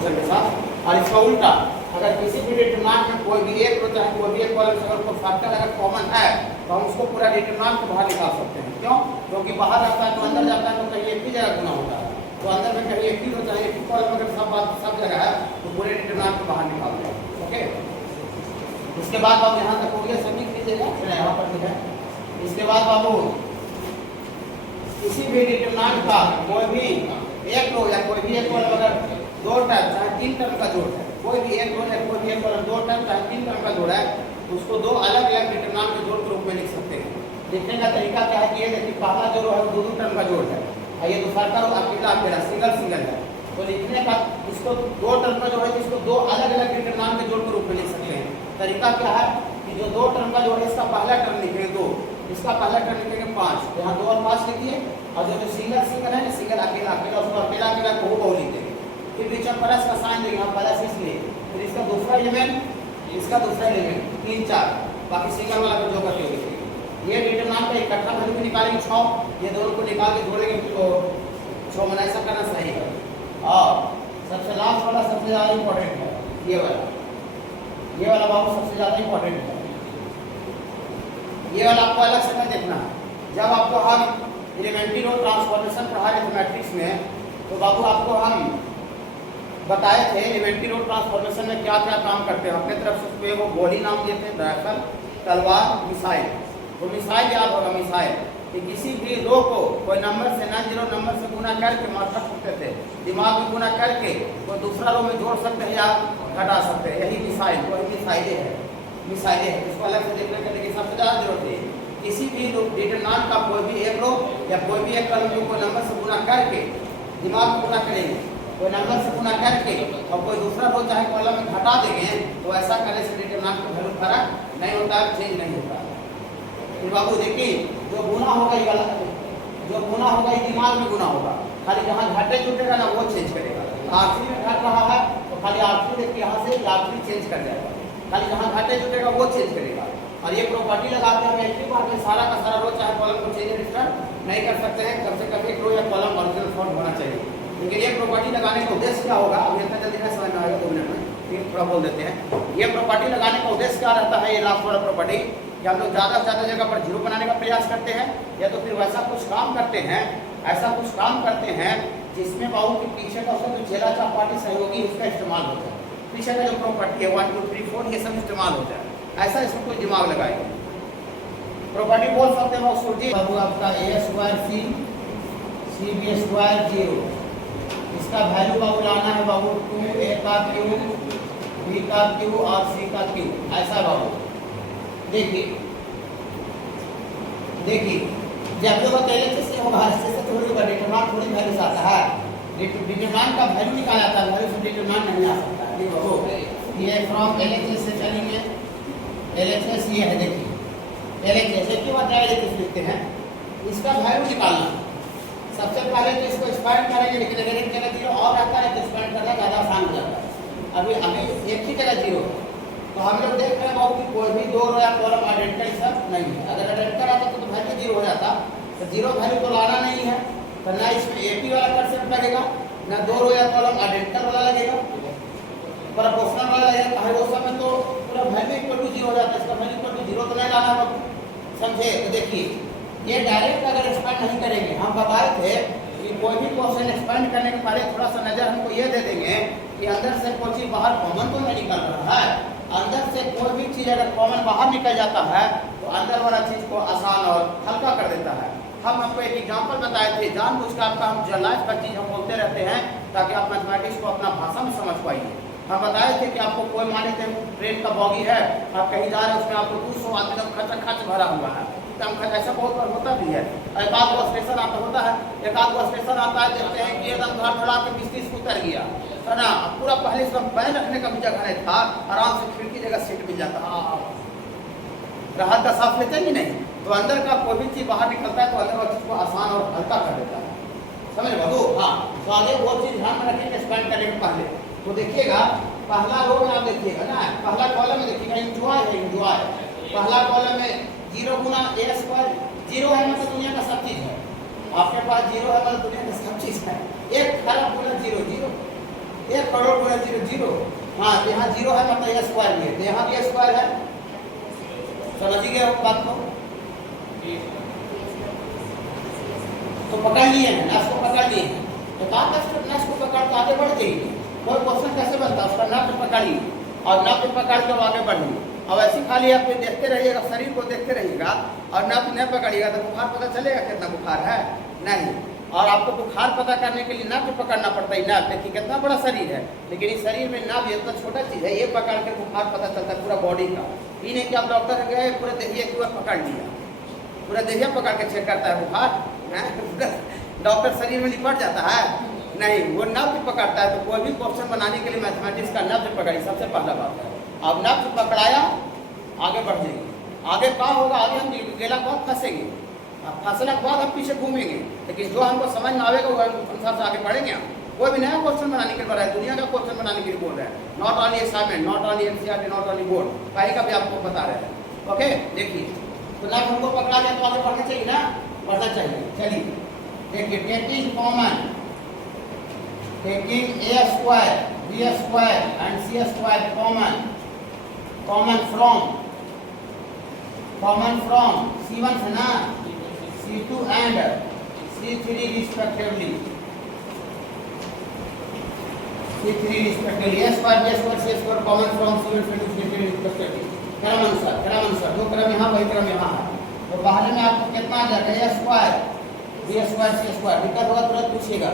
Question के साथ। और इसका उल्टा, अगर किसी भी डिटरमिनेंट में कोई भी एक रो चाहे कोई भी एक कॉलम से अगर कोई फैक्टर अगर कॉमन है तो हम उसको पूरा डिटरमिनेंट को बाहर निकाल सकते हैं। क्यों? क्योंकि बाहर रहता है तो अंदर जाता है तो कहीं एक ही जगह गुना होता है, तो अंदर में कहीं एक ही रो चाहे एक ही कॉलम अगर सब जगह है तो पूरे डिटरमिनेंट को बाहर निकालते हैं। ओके, इसके बाद बाबू यहाँ तक हो गया, सभी कीजिएगा यहाँ पर भी है। इसके बाद बाबू किसी भी डिटरमिनेंट का कोई भी एक रो या कोई भी एक कॉलम अगर दो टर्म चाहे तीन टर्म का जोड़ है, कोई भी एक रो या कोई भी एक कॉलम दो टर्म चाहे तीन टर्म का जोड़ है तो उसको दो अलग अलग डिटरमिनेंट के जोड़ के रूप में लिख सकते हैं। लिखने का तरीका क्या है कि ये देखिए पहला जो रो है वो दो टर्म का जोड़ है और ये दूसरा का रो अकेला अकेला सिंगल सिंगल है, तो लिखने का इसको दो टर्म का जो है इसको दो अलग अलग डिटरमिनेंट के जोड़ के रूप में लिख सकते हैं। तरीका क्या है कि जो दो टर्म का जोड़ है इसका पहला टर्म लिखेंगे दो, इसका पहला टर्म लिखेंगे 5, यहाँ 2 और 5 लिखिए, और जो सिंगल सिंगल है ना सिंगल अकेला अकेला उसको अकेला अकेला को बहु लिख देंगे, फिर बीच में प्लस का साइन देंगे, यहाँ प्लस इसलिए, फिर इसका दूसरा एलिमेंट इसका दूसरा एलिमेंट 3 4 बाकी सिंगल वाला को जो करते हुए ये डिटरमिनेंट का इकट्ठा वैल्यू भी निकालेंगे 6, ये दोनों को निकाल के जोड़ेंगे तो 6 में ऐसा करना सही है। और सबसे लास्ट वाला सबसे ज़्यादा इम्पोर्टेंट है, ये वाला बाबू सबसे ज़्यादा इम्पोर्टेंट है। ये वाला आपको अलग से नहीं देखना है। जब आपको हम एलिमेंट्री रो ट्रांसफॉर्मेशन पढ़ा रहे थे मैट्रिक्स में तो बाबू आपको हम बताए थे एलिमेंट्री रो ट्रांसफॉर्मेशन में क्या क्या काम करते हैं। अपने तरफ से उसको वो गोली नाम दिए थे, राइफल, तलवार, मिसाइल। तो मिसाइल याद होगा, मिसाइल कि किसी भी रो को कोई नंबर से नॉन जीरो नंबर से गुना करके मात्रा पूछते थे, दिमाग में गुना करके कोई दूसरा रो में जोड़ सकते हैं या घटा सकते हैं, यही मिसाइल वही मिसाइलें है, मिसाइलें है। इसको अलग से देखने के लिए सबसे ज़्यादा जरूरत है किसी भी डिटरमिनेंट का कोई भी एक रो या कोई भी एक कॉलम को कोई नंबर से गुना करके दिमाग में गुना करेंगे, कोई नंबर से गुना करके और कोई दूसरा रो चाहे कॉलम में घटा देंगे तो ऐसा करने से डिटरमिनेंट का वैल्यू फर्क नहीं होता है, चेंज नहीं होता। फिर बाबू देखिए जो गुना होगा ये वाला जो गुना होगा ये दिमाग में गुना होगा, खाली जहाँ घटे जुटेगा ना वो चेंज करेगा। आखिरी में घट रहा है तो खाली आखिरी देखिए यहाँ से आखिरी चेंज कर जाएगा, खाली जहाँ घटे जुटेगा वो चेंज करेगा। और ये प्रॉपर्टी लगाते हैं एंट्री बार में सारा का सारा रो चाहे कॉलम को चेंज डिस्टर्ब नहीं कर सकते हैं, कम से कम एक रो या कॉलम ओरिजिनल फॉर्म होना चाहिए। लेकिन ये प्रॉपर्टी लगाने का उद्देश्य क्या होगा, अभी इतना जल्दी नहीं समझ में आएगा, 2 मिनट में फिर थोड़ा बोल देते हैं। ये प्रॉपर्टी लगाने का उद्देश्य क्या रहता है, ये लास्ट वाला प्रॉपर्टी कि हम लोग ज़्यादा से ज़्यादा जगह पर जीरो बनाने का प्रयास करते हैं या तो फिर वैसा कुछ काम करते हैं, ऐसा कुछ काम करते हैं जिसमें बाबू के पीछे का उसका जो चेला चापाटी सहयोगी उसका इस्तेमाल होता है, पीछे का जो प्रॉपर्टी है 1 2 3 4 ये सब इस्तेमाल होता है, ऐसा इसमें कोई दिमाग लगाएगा। प्रॉपर्टी बोल सकते हैं उसको जी बाबू आपका a square c b square 0, इसका वैल्यू बाबू लाना है बाबू 2a का क्यूब b का क्यूब और c का क्यूब, ऐसा बाबू देखिए जब लोग अकेले से होगा से थोड़ी होगा, डिटरमिनेंट थोड़ी वैल्यू से आता है, डिटरमिनेंट का वैल्यू निकाला जाता है, वैल्यू से डिटरमिनेंट नहीं आ सकता है। देखो ये फ्रॉम LHS से चलेंगे, LHS ये है देखिए LHS के बाद LHS लिखते हैं, इसका वैल्यू निकालना सबसे पहले तो इसको एक्सपेंड करेंगे, लेकिन अगर एक जगह जीरो और रहता है तो एक्सपेंड करना ज़्यादा आसान हो जाता है। अभी एक ही जगह जीरो तो हम लोग देख रहे हैं बाबू कि कोई भी दो रो या कॉलम आइडेंटिकल सब नहीं है, अगर आइडेंटिकल आता तो वैल्यू जीरो हो जाता, तो जीरो वैल्यू तो लाना नहीं है, तो ना इसमें AP वाला परसेंट लगेगा ना दो रो या कॉलम आइडेंटिकल वाला लगेगा, प्रोपोर्शनल वाला लगेगा, कहे वो सब में तो पूरा वैल्यू इक्वल टू जीरो हो जाता है, इसका वैल्यू इक्वल टू जीरो तो नहीं लाना है, समझे। तो देखिए ये डायरेक्ट अगर एक्सपेंड नहीं करेंगे, हम बताए थे कि कोई भी क्वेश्चन एक्सपेंड करने के पहले थोड़ा सा नजर हमको ये दे देंगे कि अंदर से कोई चीज़ बाहर कॉमन तो नहीं निकल रहा है, अंदर से कोई भी चीज़ अगर कॉमन बाहर निकल जाता है तो अंदर वाला चीज़ को आसान और हल्का कर देता है। हम आपको एक एग्जांपल बताए थे, जानबूझ कर आपका हम जो लाइफ का चीज़ हम बोलते रहते हैं ताकि आप मैथमेटिक्स को अपना भाषा में समझ पाइए। हम बताए थे कि आपको कोई माने थे ट्रेन का बॉगी है, आप कहीं जा रहे हैं, उसमें आपको 200 आदमी का खच भरा हुआ है, ऐसा बहुत बार होता भी है। एक आध वो स्टेशन आता होता है, एक आध वो स्टेशन आता है, देखते हैं कि एकदम धड़ धड़ा के 20-30 उतर गया है ना, पूरा पहले से पैर रखने का भी जगह नहीं था, आराम से खिड़की जगह सीट मिल जाता, राहत का सांस लेते ही नहीं, तो अंदर का कोई भी चीज़ बाहर निकलता है तो अंदर वाली चीज़ को आसान और हल्का कर देता है, समझ बाबू। हाँ, तो आगे वो चीज़ ध्यान में रखेंगे एक्सपेंड करने के पहले। तो देखिएगा पहला रो में आप देखिएगा ना, पहला कॉलम में देखिएगा इंजॉय है, इंजॉय पहला कॉलम में 0 गुना a स्क्वायर, 0 है मतलब दुनिया का सब चीज़ है, आपके पास 0 है मतलब दुनिया का सब चीज़ है, 1 खरब गुना 0 0, 1 करोड़ गुना 0 0। हाँ तो यहाँ 0 है मतलब ये स्क्वायर भी है, तो यहाँ भी स्क्वायर है। समझ गए आप बात को? तो पकड़ लिए हैं, नस को पकड़ लिए हैं, तो कहाँ नस को पकड़ तो आगे बढ़ जाइए। कोई क्वेश्चन कैसे बनता है, उसका नस पकड़िए और नस पकड़ के आगे बढ़िए। अब ऐसी खाली आप देखते रहिएगा, शरीर को देखते रहिएगा और नस न पकड़िएगा तो बुखार पता चलेगा कितना बुखार है? नहीं। और आपको बुखार पता करने के लिए नस पकड़ना पड़ता है। नस देखिए कितना बड़ा शरीर है, लेकिन इस शरीर में नस इतना छोटा चीज है, ये पकड़ के बुखार पता चलता है पूरा बॉडी का। ये नहीं कि आप डॉक्टर गए पूरे देहिया की ओर पकड़ लिया, पूरा देहिया पकड़ के चेक करता है बुखार। डॉक्टर शरीर में निपट जाता है? नहीं, वो नब्ज पकड़ता है। तो कोई भी क्वेश्चन बनाने के लिए मैथमेटिक्स का नब्ज पकड़ी सबसे पहला बात है। अब नब्ज पकड़ाया आगे बढ़ जाएंगे। आगे क्या होगा, आगे हम गेला के बाद फंसेंगे, फंसने के बाद हम पीछे घूमेंगे, लेकिन जो हमको समझ में आवेगा वो अनुसार से आगे बढ़ेंगे। हम कोई भी नया क्वेश्चन बनाने के लिए है, दुनिया का क्वेश्चन बनाने के लिए बोल रहे हैं, not only assignment, not only NCERT, not only board, कहीं का भी आपको बता रहे हैं। ओके देखिए, तो नब्ज हमको पकड़ा जाए तो आगे बढ़ना चाहिए ना, बढ़ना चाहिए। चलिए देखिए, taking common, taking a square, b square and c square common c1 है ना, c2 and c3 respectively, a square b square c square common from c1 to c3 respectively। क्रम अनुसार जो क्रम यहाँ वही क्रम यहाँ है। तो बाहर में आपको कितना आ जाएगा, a square b square c square, दिक्कत होगा तुरंत पूछिएगा।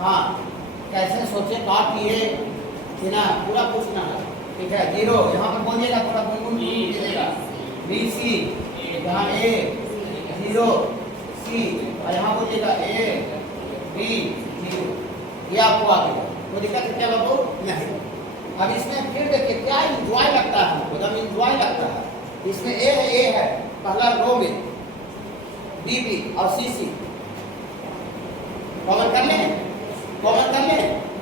हाँ कैसे सोचे काट लिए ना, पूरा पूछना है, ठीक है। 0 यहाँ पर बोलिएगा, थोड़ा गुनगुन कीजिएगा, बी सी यहाँ ए 0 सी और यहाँ बोलिएगा ए बी 0, ये आपको आ गया। कोई दिक्कत है क्या बाबू? नहीं। अब इसमें फिर देखिए क्या इंजॉय लगता है हमको, जब इंजॉय लगता है इसमें ए है पहला रो में, बी बी और सी सी कॉमन कर लें, कॉमन कर ले।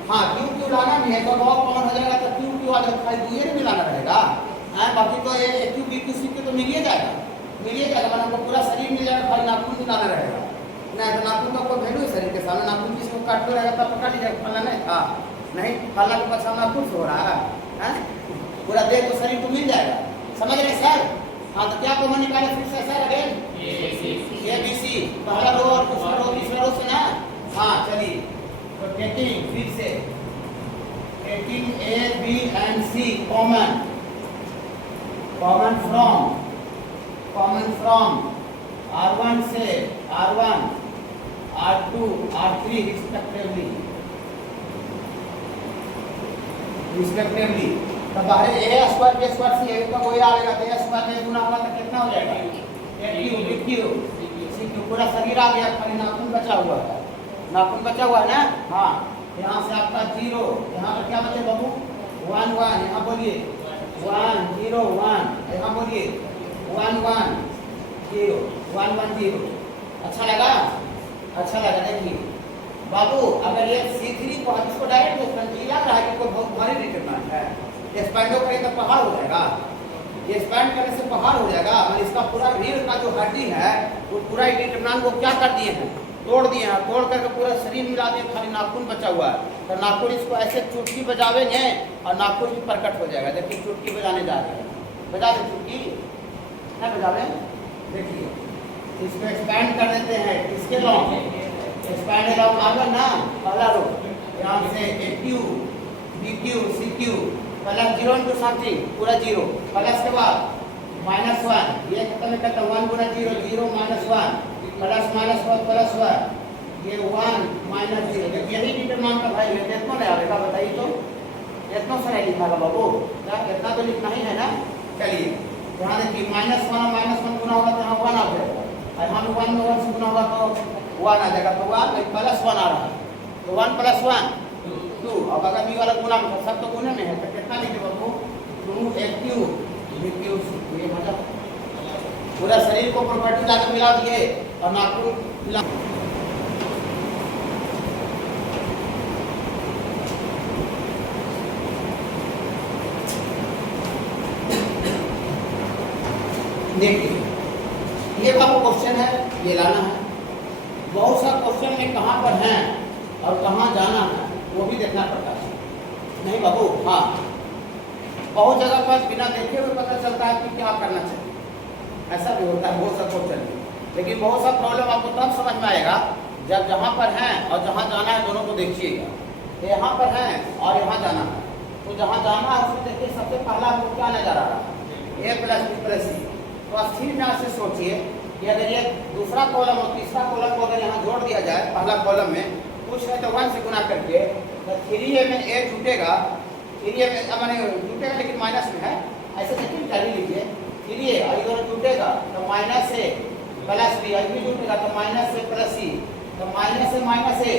हाँ क्यू क्यू लाना भी है तो बहुत कॉमन हो जाएगा, तो क्यू क्यू वाले खाली दुए में मिलाना रहेगा। बाकी तो A cube B cube C cube तो मिल जाएगा, मतलब हमको पूरा शरीर मिल जाएगा, खाली नाखून मिलाना रहेगा। नहीं तो नाखून का कोई वैल्यू है शरीर के सामने, नाखून किसी को काटते रहेगा तब पकड़ लीजिएगा, फलना नहीं था नहीं, फलना के पछाना नाखून से हो रहा है, पूरा देह तो शरीर को मिल जाएगा। समझ रहे सर? हाँ तो क्या कॉमन निकाले फिर से sir? Again A B C पहला रो और दूसरा रो तीसरा रो से ना। हाँ चलिए, तो टेकिंग फिर से taking A B and C common from R1 से R1 R2 R3 रिस्पेक्टिवली। तो बाहर A square B square C का वही आएगा, तो ए स्क्वायर में गुना होगा तो कितना हो जाएगा, ए क्यू सी क्यू, पूरा शरीर आ गया, खाली नाखून बचा हुआ है, नाखून बचा हुआ है ना। हाँ यहाँ से आपका 0, यहाँ पर क्या बचे बाबू 1 1, यहाँ बोलिए 1 0 1, यहाँ बोलिए 1 1 0 1 1 0। अच्छा लगा? अच्छा लगा। देखिए बाबू, अगर ये C3 को हम इसको डायरेक्ट एक्सपेंड लग रहा है कि कोई बहुत भारी डिटरमिनेंट है, एक्सपेंड करें तो पहाड़ हो जाएगा, ये एक्सपेंड करने से पहाड़ हो जाएगा। और इसका पूरा रीढ़ का जो हड्डी है वो पूरा डिटरमिनेंट को क्या कर दिए हैं, तोड़ दिए हैं, तोड़ करके पूरा शरीर मिला दिए, खाली नाखून बचा हुआ है। तो नाखून इसको ऐसे चुटकी बजावेंगे और नाखून भी प्रकट हो जाएगा। देखिए चुटकी बजाने जा रहे हैं, बजा दें चुटकी, है बजावे। देखिए इसको एक्सपैंड कर देते हैं, इसके लॉन्ग एक्सपैंड लॉन्ग आ गया ना, पहला रो यहाँ से A cube B cube C cube plus 0 into something पूरा 0, प्लस के बाद -1, ये खत्म करता 1 गुना 0 0 -1 प्लस प्लस 1, ये 1 -0। यही डिटरमिनेंट का भाई है, इतना नहीं आएगा बताइए तो, इतना सा नहीं लिखा बाबू, क्या इतना तो लिखना ही है ना। चलिए यहाँ देखिए -1 गुना होगा तो यहाँ 1 आ जाएगा, और यहाँ 1 में 1 से गुना होगा तो 1 आ जाएगा, तो 1 +1 आ रहा है, तो 1 + 1 2। अब अगर बी वाला गुना में सब तो गुने में है तो कितना लिखे बाबू 2 ये मतलब पूरा शरीर को प्रॉपर्टी लाकर मिला दिए और नाखून मिला। देखिए ये आपको क्वेश्चन है, ये लाना है। बहुत सा क्वेश्चन में कहाँ पर है और कहाँ जाना है वो भी देखना पड़ता है। नहीं बाबू, हाँ बहुत जगह पर बिना देखे हुए पता चलता है कि क्या करना चाहिए, ऐसा भी होता है, बहुत सब कुछ चलिए। लेकिन बहुत सा प्रॉब्लम आपको तब समझ में आएगा जब जहाँ पर हैं और जहाँ जाना है दोनों को देखिएगा। तो यहाँ पर हैं और यहाँ जाना है, तो जहाँ जाना है उसमें देखिए सबसे पहला हमको क्या नजर आ रहा है, a प्लस बी प्लस सी। तो स्थिर न्याय से सोचिए कि अगर ये दूसरा कॉलम और तीसरा कॉलम को अगर यहाँ जोड़ दिया जाए पहला कॉलम में, कुछ है तो 1 से गुना करके, तो 3a में a जुटेगा, 3a में मैंने जुटेगा लेकिन माइनस में है, ऐसे सेकंड कर ही लीजिए। 3a और इधर जुटेगा तो माइनस a प्लस b, और भी जुटेगा तो माइनस a प्लस c, तो minus a minus a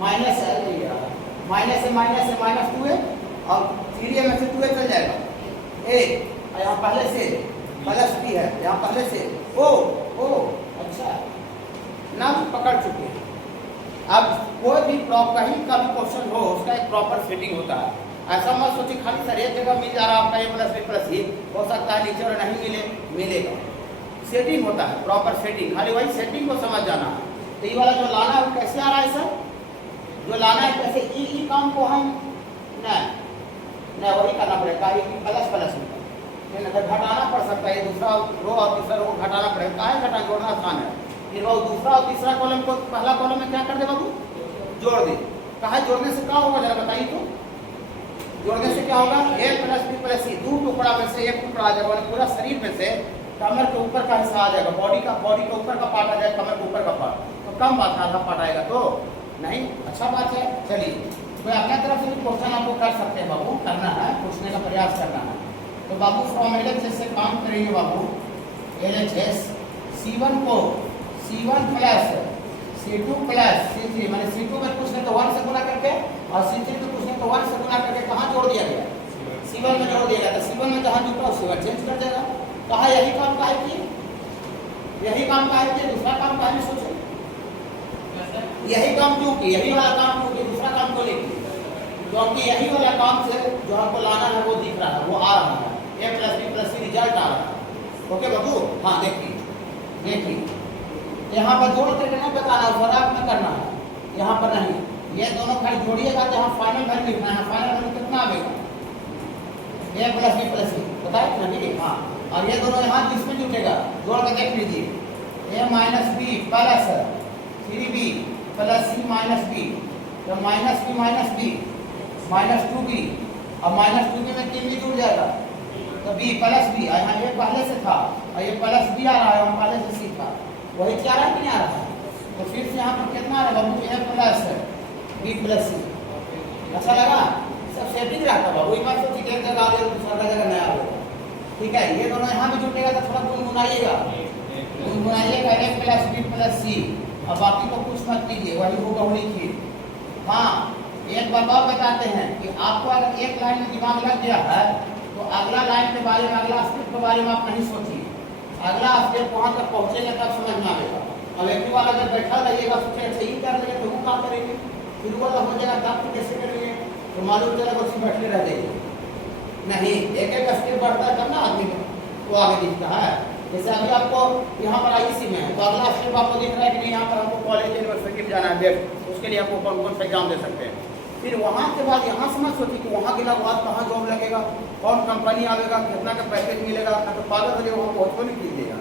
minus minus a minus a minus 2a, और 3a में से 2a चल जाएगा a, और यहाँ पहले से प्लस b है, यहाँ पहले से ओ अच्छा नाम पकड़ चुके हैं। अब कोई भी कहीं का भी क्वेश्चन हो उसका एक प्रॉपर फिटिंग होता है। ऐसा मत सोचिए खाली सर एक जगह मिल जा रहा है आपका a plus b plus c, हो सकता है नीचे और नहीं मिलेगा। सेटिंग होता है, प्रॉपर सेटिंग, खाली वही सेटिंग को समझ जाना है। तो ये वाला जो लाना है वो कैसे आ रहा है सर, जो लाना है कैसे, ई काम को हम नहीं वही करना पड़ेगा, प्लस प्लस में अगर घटाना पड़ सकता है, दूसरा रो और तीसरा रो को घटाना पड़ेगा, काहे घटा, जोड़ना आसान है। फिर वो दूसरा और तीसरा कॉलम को पहला कॉलम में क्या कर दे बाबू, जोड़ दे। कहा जोड़ने से क्या होगा जरा बताइए तो, जोड़ने से क्या होगा, a plus b plus c, 2 टुकड़ा में से एक टुकड़ा आ जाएगा, पूरा शरीर में से कमर के ऊपर का हिस्सा आ जाएगा, बॉडी के ऊपर का पार्ट आ जाएगा, कमर के ऊपर का पार्ट, तो कम बात है, आधा पार्ट आएगा तो नहीं, अच्छा बात है। चलिए तो अपने तरफ से भी क्वेश्चन आपको कर सकते हैं बाबू, करना है, पूछने का प्रयास करना है। तो बाबू फ्रॉम LHS से काम करेंगे बाबू, LHS C1 को C1 plus C2 plus C3, मैंने C2 में कुछ नहीं तो 1 से गुना करके, और C3 में कुछ नहीं तो 1 से गुना करके कहाँ जोड़ दिया गया, C1 में जोड़ दिया गया। तो C1 में जहाँ जुटा उसी बार चेंज कर देगा। कहा यही काम का है कि दूसरा काम का है, सोचो यही काम क्यों की, यही वाला काम क्यों की, दूसरा काम क्यों नहीं, क्योंकि यही वाला काम से जो हमको लाना है वो दिख रहा है, वो आ रहा है, a plus b plus c result आ रहा है। ओके बाबू, हाँ देखिए यहाँ पर जोड़ करके नहीं बताना, फराक नहीं करना है, यहाँ पर नहीं, ये दोनों खाली जोड़िएगा तो यहाँ फाइनल वैल्यू लिखना है, फाइनल वैल्यू कितना आएगा, a plus b plus c, बताए ना ठीक है। हाँ, और ये दोनों यहाँ किसमें जुटेगा, जोड़ कर देख लीजिए, a minus b plus 3b plus c minus b, तो माइनस b माइनस 2b, और माइनस 2b में 3b जुड़ जाएगा, तो b प्लस b, यहाँ ये पहले से था और ये प्लस b आ रहा है, हम पहले से c था, वही क्या रहा है कि नहीं आ रहा है, तो फिर से यहाँ पर कितना आ रहा है बाबू, a plus b plus c। अच्छा लगा, सब सेटिंग रहता है बाबू, एक बार तो ठीक है जगह आ गया, दूसरा जगह नया आ गया, ठीक है। ये दोनों यहाँ भी जुटेगा तो थोड़ा गुनगुनाइएगा, a plus b plus c, अब बाकी को कुछ मत कीजिए, वही होगा वही लिखिए। हाँ, एक बात और बताते हैं कि आपको अगर एक लाइन में दिमाग लग गया है तो अगला लाइन के बारे में, अगला स्टेप के बारे में आप नहीं सोचिए, अगला स्टेप वहाँ तक पहुँचेगा तब समझ में आएगा। अब एक वाला जब बैठा रहिएगा सोचे अच्छा ही कर लेंगे तो वो क्या करेंगे, फिर वाला हो जाएगा तब तो कैसे करेंगे, तो मालूम चला उसी बैठे रह जाइए, नहीं एक स्टेप बढ़ता है तब ना आदमी को आगे दिखता है। जैसे अभी आपको यहाँ पर IEC में है तो अगला स्टेप आपको दिख रहा है कि नहीं, यहाँ पर हमको कॉलेज यूनिवर्सिटी में जाना है बेस्ट, उसके लिए आपको कौन सा एग्जाम दे सकते हैं। फिर वहाँ के बाद यहाँ समझ सोचिए कि वहाँ के बाद कहाँ जॉब लगेगा, कौन कंपनी आएगा, कितना का पैकेज मिलेगा, ना तो पागल हो जाएगा, वहाँ पहुँच को नहीं कीजिएगा।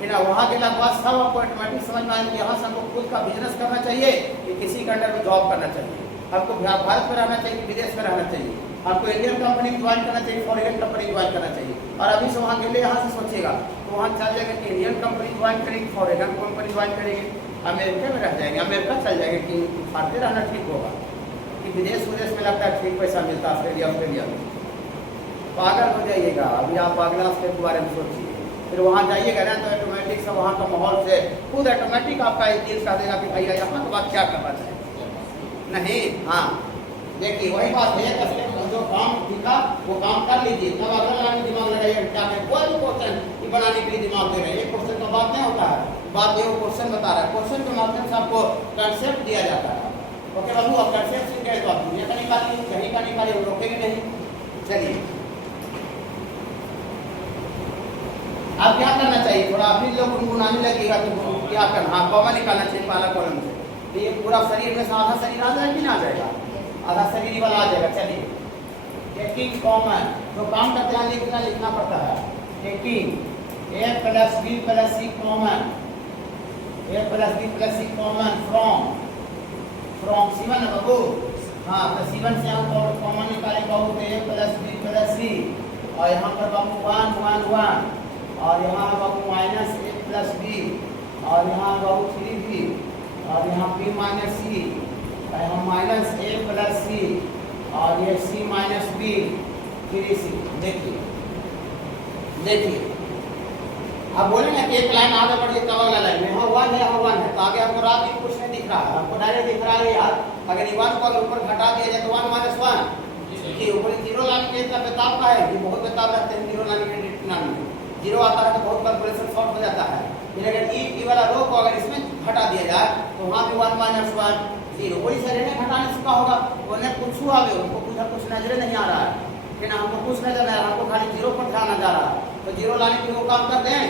फिर वहाँ के बाद सब आपको ऑटोमेटिक समझ में आएगा कि यहाँ से हमको खुद का बिजनेस करना चाहिए कि किसी के अंडर में जॉब करना चाहिए, हमको भारत में रहना चाहिए, विदेश में रहना चाहिए, आपको इंडियन कंपनी ज्वाइन करना चाहिए, फॉरेन कंपनी ज्वाइन करना चाहिए। और अभी से वहाँ के लिए यहाँ से सोचिएगा तो वहाँ चल जाएगा कि इंडियन कंपनी ज्वाइन करेंगे, फॉरेन कंपनी ज्वाइन करेंगे, अमेरिका में रह जाएंगे, अमेरिका चल जाएंगे कि भारतीय रहना ठीक होगा कि विदेश में लगता है ठीक पैसा मिलता है, ऑस्ट्रेलिया में पागल हो जाइएगा। अभी आप अगला स्टेप के बारे में सोचिए, फिर वहाँ जाइएगा ना तो ऑटोमेटिक से वहाँ का माहौल से खुद ऑटोमेटिक आपका एक दिल का देगा कि भैया यहाँ के बाद क्या करना चाहिए नहीं। हाँ देखिए वही बात है, एक स्टेप जो काम दिखा वो काम कर लीजिए, तब अगला लाइन दिमाग लगाइए क्या है, कोई भी क्वेश्चन बनाने के लिए दिमाग दे रहे हैं, एक क्वेश्चन का बात नहीं होता है, बात ये वो क्वेश्चन बता रहा है, क्वेश्चन के माध्यम से आपको कंसेप्ट दिया जाता है। ओके बाबू, अब कंसेप्ट सीख गए तो आप दुनिया का निकालिए, कहीं का निकालिए, रोकेंगे नहीं। चलिए अब क्या करना चाहिए, थोड़ा अभी लोग गुनगुनाने लगेगा तो क्या करना, हाँ कॉमन निकालना चाहिए पहला कॉलम से, तो ये पूरा शरीर में से आधा शरीर आ जाएगा कि ना आ जाएगा, आधा शरीर ये वाला आ जाएगा। चलिए टेकिंग कॉमन, जो काम करते हैं लिखना पड़ता है। Taking A plus B plus C common, A plus B plus C common from C1 है बाबू। हाँ तो C1 से हम कॉमन निकालेंगे बाबू, तो ए प्लस बी प्लस सी, और यहाँ पर बाबू 1 1 1, और यहाँ बाबू माइनस ए प्लस बी, और यहाँ बाबू 3b, और यहाँ b माइनस सी, और यहाँ माइनस ए प्लस सी, और ये c माइनस बी 3c। देखिए अब बोले ना कि एक लाइन आगे बढ़ी तब अगला लाइन में, यहाँ 1 है, यहाँ 1 है, तो आगे हमको रात में कुछ नहीं दिख रहा है, हमको डायरेक्ट दिख रहा है यार। अगर ये 1 को ऊपर घटा दिया जाए तो 1 माइनस 1 जी ऊपर 0 लाने के इतना बेताब का है कि बहुत बेताब रहते हैं 0 लाने के डिटरमिनेंट में। 0 आता है तो बहुत कैलकुलेशन शॉर्ट हो जाता है। फिर अगर ई वाला रो को अगर इसमें घटा दिया जाए तो वहाँ भी 1 माइनस 1 0, वही सर ने घटाने से का होगा, उन्हें कुछ हुआ भी, उनको कुछ नजर नहीं आ रहा है, फिर हमको कुछ नजर नहीं आ रहा, हमको खाली 0 पर ध्यान जा रहा है। तो 0 लाने के लिए वो काम करते हैं,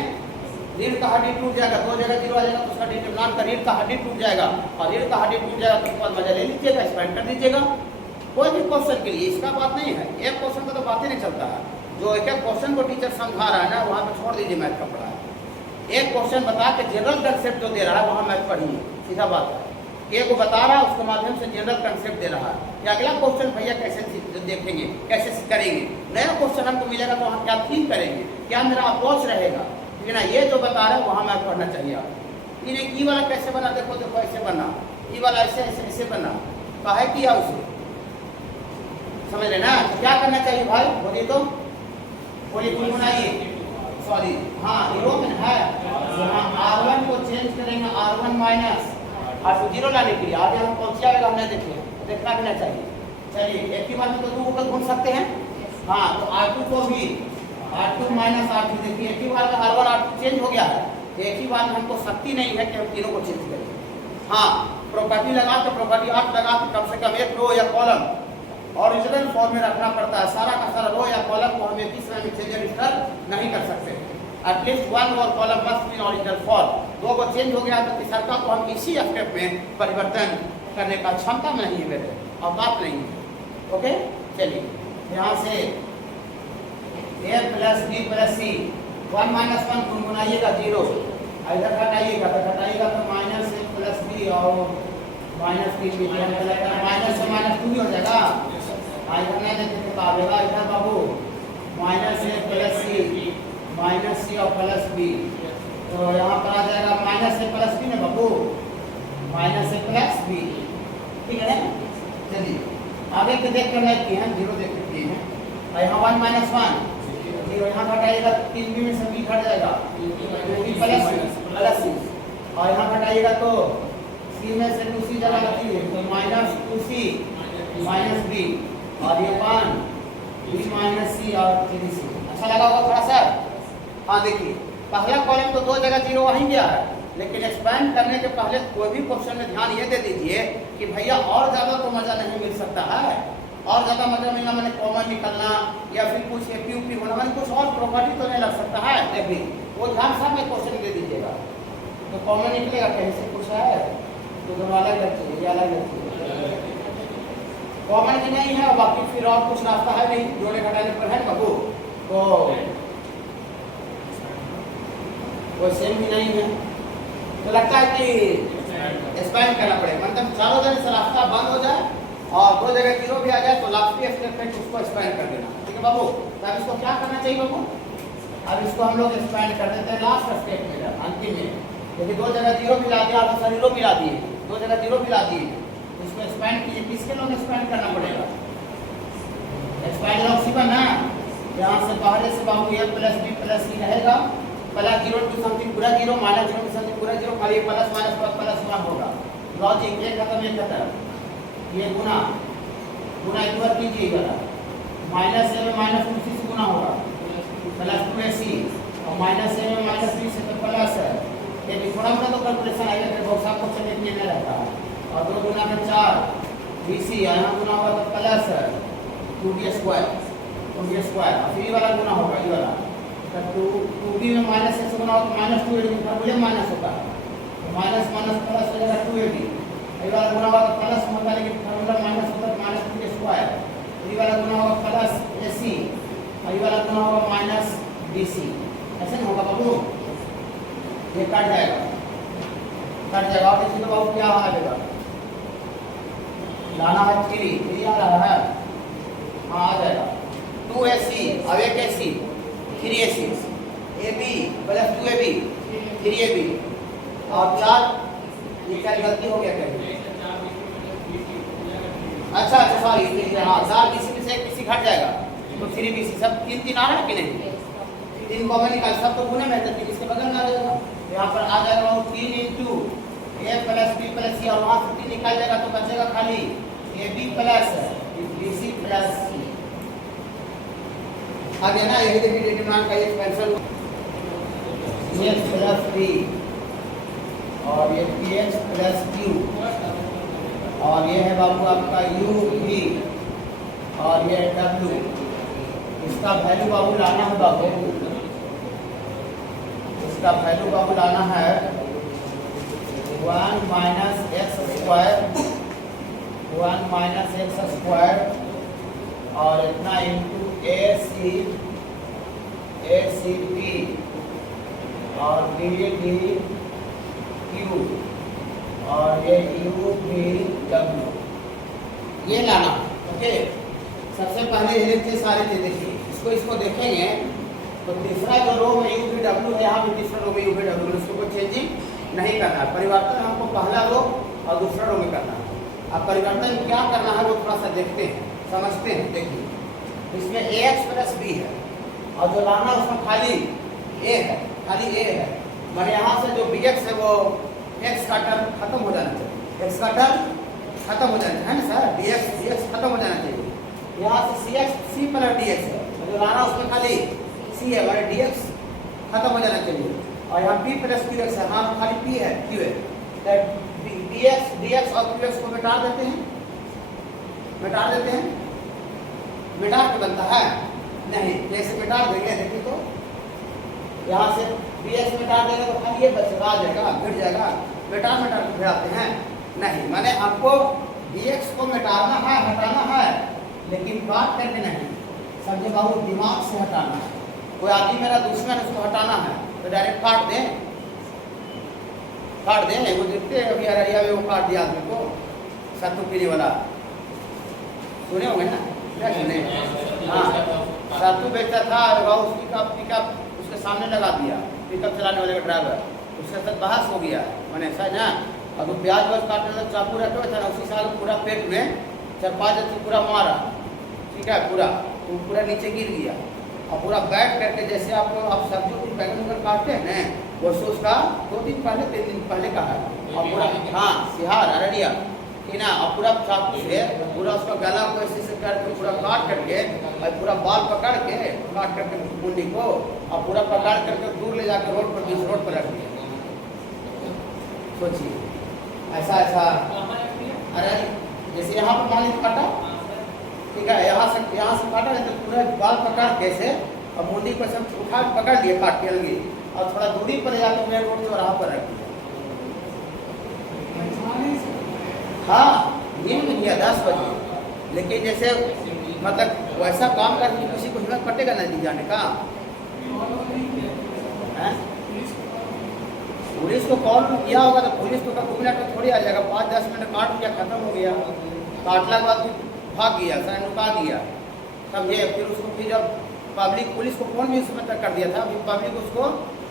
रीढ़ का हड्डी टूट जाएगा, 2 जगह 0 आ जाएगा तो उसका डिटरमिनेंट का रीढ़ का हड्डी टूट जाएगा, और रीढ़ का हड्डी टूट जाएगा तो उसके बाद मजा ले लीजिएगा, एक्सपेंड कर दीजिएगा। कोई भी क्वेश्चन के लिए इसका बात नहीं है, एक क्वेश्चन का तो बात ही नहीं चलता है। जो एक क्वेश्चन को टीचर समझा रहा है ना, वहाँ पर छोड़ दीजिए मैथ का पढ़ाई। एक क्वेश्चन बता के जनरल कंसेप्ट जो दे रहा है वहाँ मैथ पढ़िए, सीधा बात है। एक को बता रहा है उसके माध्यम से जनरल कंसेप्ट दे रहा है कि अगला क्वेश्चन भैया कैसे देखेंगे, कैसे करेंगे, नया क्वेश्चन हमको मिलेगा तो हम क्या थिंक करेंगे, क्या मेरा अप्रोच रहेगा। लेकिन ये जो बता रहे हैं वहाँ मैथ पढ़ना चाहिए। इन्हें ई वाला कैसे बना, देखो ऐसे बना, ई वाला ऐसे बना, काहे किया उसे, समझ रहे ना। तो क्या करना चाहिए भाई, बोलिए तो, बोलिए तुम बनाइए, सॉरी हाँ रो में है, R1 को चेंज करेंगे R1 माइनस R2 0 लाने के लिए। आगे हम कौन सी आएगा हमने देखना भी नहीं चाहिए। चलिए एक ही बात में तो 2 को ढूंढ सकते हैं। हाँ तो R2 को भी R2 माइनस R2, देखिए एक ही बार में R1 R2 चेंज हो गया है, एक ही बार में हमको शक्ति नहीं है कि हम तीनों को चेंज करें। हाँ प्रॉपर्टी लगा के, प्रॉपर्टी आर्ट लगा के कम से कम एक रो या कॉलम ओरिजिनल फॉर्म में रखना पड़ता है। सारा का सारा रो या कॉलम को हम एक ही समय में चेंज रजिस्टर नहीं कर सकते। एटलीस्ट 1 और column must be original form. 2 को चेंज हो गया तो तीसरा को हम इसी स्टेप में परिवर्तन करने का क्षमता में नहीं है मेरे, और बात नहीं है। ओके चलिए यहाँ से a plus B plus C, 1 minus 1 गुनगुनाइएगा 0, इधर घटाइएगा तो माइनस ए प्लस बी और माइनस बी, माइनस से माइनस 2 हो जाएगा। इधर नहीं देते तो आएगा, इधर बाबू minus A plus C, minus C और प्लस बी, तो यहाँ पर आ जाएगा माइनस ए प्लस बी ना बाबू, माइनस ए प्लस बी, ठीक है ना। चलिए आगे के देख कर नहीं किए हैं, 0 देख कर किए हैं, और यहाँ 1 माइनस 1 0, यहाँ घटाइएगा 3b में से b घट जाएगा, 2b प्लस सी, और यहाँ घटाइएगा तो c में से 2c जगह लगती है तो माइनस 2c माइनस b, और ये 1 b माइनस सी और 3c। अच्छा लगा होगा थोड़ा सा। हाँ देखिए पहला कॉलम तो 2 जगह 0 वहीं गया है, लेकिन एक्सपेंड करने के पहले कोई भी क्वेश्चन में ध्यान ये दे दीजिए कि भैया और ज़्यादा तो मज़ा नहीं मिल सकता है, और ज़्यादा मज़ा मिलना मैंने कॉमन निकलना या फिर कुछ एपी होना, मैंने कुछ और प्रॉपर्टी तो नहीं लग सकता है। देखिए वो ध्यान साहब में क्वेश्चन दे दीजिएगा तो कॉमन निकलेगा, कहीं से कुछ है तो दोनों अलग लगती है, ये अलग लगती है, कॉमन भी नहीं है, बाकी फिर और कुछ रास्ता है नहीं जोड़े घटाने पर है बाबू, तो वो सेम भी नहीं है। तो लगता है कि एक्सपेंड करना पड़ेगा, मतलब चारों जगह से रास्ता बंद हो जाए और 2 जगह 0 भी आ जाए तो लास्ट स्टेप में उसको एक्सपेंड कर देना, ठीक है बाबू। तो अब इसको क्या करना चाहिए बाबू, अब इसको हम लोग एक्सपेंड कर देते हैं लास्ट स्टेप में, अंतिम में। क्योंकि 2 जगह 0 मिला दिया और शरीरों मिला दिए, 2 जगह 0 मिला दिए, इसको एक्सपेंड कीजिए। किसके लोग एक्सपेंड करना पड़ेगा, एक्सपेंड लॉग सी ना, यहाँ से बाहर से बाबू ए प्लस बी प्लस सी रहेगा, प्लस 0 टू समथिंग पूरा 0, माइनस 0 टू समथिंग पूरा 0, खाली प्लस माइनस प्लस 1 होगा। लॉजिक एक खत्म एक खत्म, ये गुना एक बार कीजिएगा, माइनस ए में माइनस 2c से गुना होगा प्लस 2ac, और माइनस ए में माइनस b से तो प्लस है, ये थोड़ा मोटा तो कैलकुलेशन आएगा, फिर बहुत सारा क्वेश्चन एक में रहता है। और 2 गुना में 4 bc, यहाँ गुना होगा तो प्लस 2b स्क्वायर, और फिर ये वाला गुना होगा, ये वाला तो 2b में माइनस से गुना होगा तो माइनस 280 फॉर्मूले माइनस होता है, तो माइनस माइनस प्लस हो जाएगा 280, ये वाला गुना होगा तो प्लस होगा, लेकिन फॉर्मूला माइनस होता है, माइनस स्क्वायर, ये वाला गुना होगा प्लस AC और ये वाला गुना होगा माइनस BC। ऐसे नहीं होगा बाबू, ये कट जाएगा और देखिए तो बाबू क्या आ जाएगा, लाना है 3 आ रहा है, हाँ आ जाएगा 2AC अब एक AC 3AC AB plus 2AB 3AB और 4, ये क्या गलती हो गया क्या? अच्छा सॉरी, हाँ 4 BC में से एक BC घट जाएगा तो 3BC, सब 3 आ रहा है कि नहीं? 3 बगल निकाल, सब तो गुने में है, इसके बगल में आ जाएगा, यहाँ पर आ जाएगा वो 3 into A plus B plus C और वहाँ से 3 निकाल जाएगा तो बचेगा खाली AB plus BC plus C। आगे ना यही देखिए डिटरमिनेंट का एक्सपेंशन x प्लस b और ये px प्लस q और ये है बाबू आपका u v और ये w। इसका वैल्यू बाबू लाना है बाबू, इसका वैल्यू बाबू लाना है 1 माइनस एक्स स्क्वायर और इतना इंटू ACP और DQ और ये UVW, ये लाना। ओके, सबसे पहले ये थे सारे थे, देखिए इसको देखेंगे तो तीसरा जो रो में UVW है, यहाँ भी तीसरा रो में UVW, इसको कोई चेंजिंग नहीं करना है, परिवर्तन हमको पहला रो और दूसरा रो में करना है। अब परिवर्तन क्या करना है वो थोड़ा सा देखते हैं, समझते हैं। देखिए इसमें AX प्लस B है और जो लाना उसमें खाली A है, मैंने यहाँ से जो BX है वो X का टर्म खत्म हो जाना चाहिए, X का टर्म खत्म हो जाना है ना सर, DX खत्म हो जाना चाहिए। यहाँ से C प्लस DX है, जो लाना उसमें खाली C है, मैंने DX खत्म हो जाना चाहिए और यहाँ P प्लस QX है, हाँ खाली P है, Q है, DX और QX को मिटा देते हैं, मिटा के बनता है नहीं, जैसे मिटा देंगे देखिए तो यहाँ से BX मिटा देंगे तो खाली ये बचेगा, आ जाएगा, घट जाएगा, मिटा के भिड़ाते हैं नहीं, माने आपको BX को मिटाना है, हटाना है, लेकिन काट करके नहीं, समझे बाबू, दिमाग से हटाना है। कोई आदमी मेरा दुश्मन, उसको हटाना है तो डायरेक्ट काट दें, वो देखते हैं अभी अररिया में वो काट दिया आदमी को, सत्तू पीने वाला, सुने होंगे ना, क्या सुने? हाँ, सत्तू बेचता था, पिकअप उसके सामने लगा दिया, पिकअप चलाने वाले का ड्राइवर, उसके साथ बहस हो गया, मैंने ऐसा है ना, अब प्याज काटने लगा, चाकू रखे हुए था ना, उसी साल पूरा पेट में 4-5 इंच पूरा मारा, ठीक है, पूरा नीचे गिर गया और पूरा बैठ करके जैसे आप सब्जी को बैगन काटते हैं ना, वैसे उसका 2 दिन पहले 3 दिन पहले का है और पूरा, हाँ सिहार अररिया कि ना, और पूरा चाकू से पूरा उसका गला को ऐसे करके पूरा काट करके और पूरा बाल पकड़ के काट करके मुंडी को और पूरा पकड़ करके दूर ले जाकर रोड पर, बीच रोड पर रख दिया। सोचिए ऐसा, अरे जैसे यहाँ पर मान लीजिए काटा, ठीक है, यहाँ से काटा नहीं तो पूरा बाल पकड़ के से और मुंडी को सब उठा पकड़ लिए काट के लगी और थोड़ा दूरी पर ले जाकर मेन रोड चौराहा पर रख दिया। हाँ, ये नहीं किया 10 बजे, लेकिन जैसे मतलब वैसा काम करके किसी को हिम्मत पटेगा नहीं जाने का। पुलिस को कॉल किया होगा तो पुलिस तो 2 मिनट में थोड़ी आ जाएगा, 5-10 मिनट काट दिया, खत्म हो गया, काटने के बाद भाग गया, सर नुका दिया, तब ये फिर उसको फिर जब पब्लिक, पुलिस को फोन भी उसमें तक कर दिया था, फिर पब्लिक उसको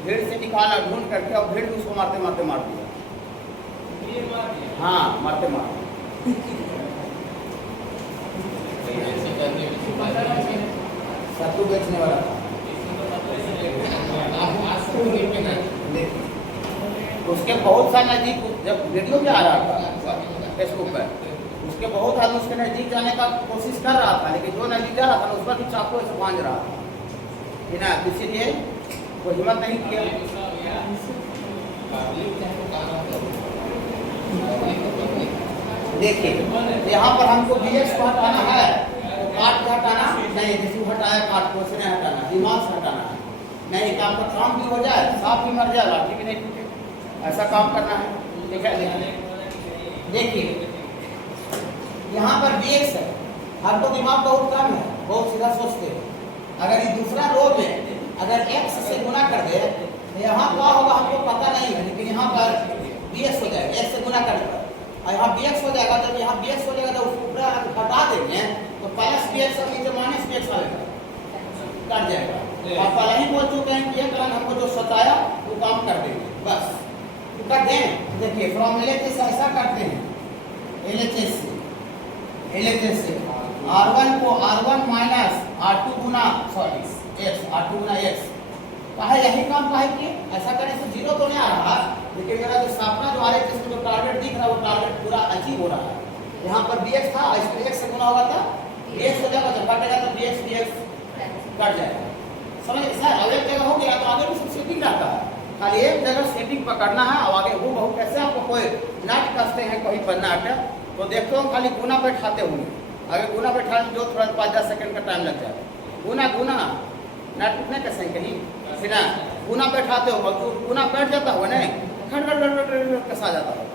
भीड़ से निकाला ढूंढ करके और भीड़ उसको मारते मार दिया। हाँ, मारते सत्तू बेचने वाला था, उसके बहुत सा नजदीक, जब वीडियो में आ रहा था फेसबुक पर, उसके बहुत आदमी उसके नजदीक जाने का कोशिश कर रहा था, लेकिन जो नजदीक जा रहा था उस पर भी चाकू से बांध रहा था, है ना, इसीलिए वो हिम्मत नहीं किया। देखिए यहाँ पर हमको BX को हटाना है, तो काट को हटाना नहीं, जिसको हटाया काट को से नहीं हटाना, दिमाग से हटाना है, नहीं तो आपका काम भी हो जाए, सांप भी मर जाए, लाठी भी नहीं टूटे, ऐसा काम करना है। देखिए यहाँ पर BX है, हमको दिमाग बहुत कम है, बहुत सीधा सोचते हैं। अगर ये दूसरा रो में अगर x से गुना कर दे तो यहाँ क्या होगा हमको पता नहीं है, लेकिन यहाँ पर bx हो जाएगा x से गुना करने पर, और यहाँ bx हो जाएगा। जब यहाँ bx हो जाएगा तो उसको ऊपर हटा देंगे तो प्लस bx और नीचे माइनस bx आएगा, कट जाएगा। और पहले ही बोल चुके हैं कि ये कलन हमको जो सताया वो काम कर देंगे, बस तो कर दें। देखिए फ्रॉम LHS ऐसा करते हैं, LHS से R1 को R1 माइनस R2 गुना सॉरी x, R2 गुना x कहा यही काम कहा कि ऐसा करने से जीरो तो नहीं आ रहा, लेकिन मेरा जो सपना जो RHS में जो टारगेट दिख रहा है वो टारगेट पूरा अचीव हो रहा है। यहाँ पर bx था, इसमें x से गुना होगा था bx हो जाएगा, जब काटेगा तो dx कट जाएगा। समझ सर, अब एक जगह हो गया तो आगे भी सब सेटिंग रहता है, खाली एक जगह सेटिंग पकड़ना है और आगे वो बहुत कैसे आपको कोई नट कसते हैं कहीं पर नट तो देखते हो खाली गुना बैठाते होंगे, अगर गुना बैठाने जो थोड़ा 5-10 सेकंड का टाइम लग जाए। गुना नट नहीं कसेंगे कहीं फिर ना गुना बैठाते हो तो गुना बैठ जाता होगा नहीं, खट कसा जाता होगा।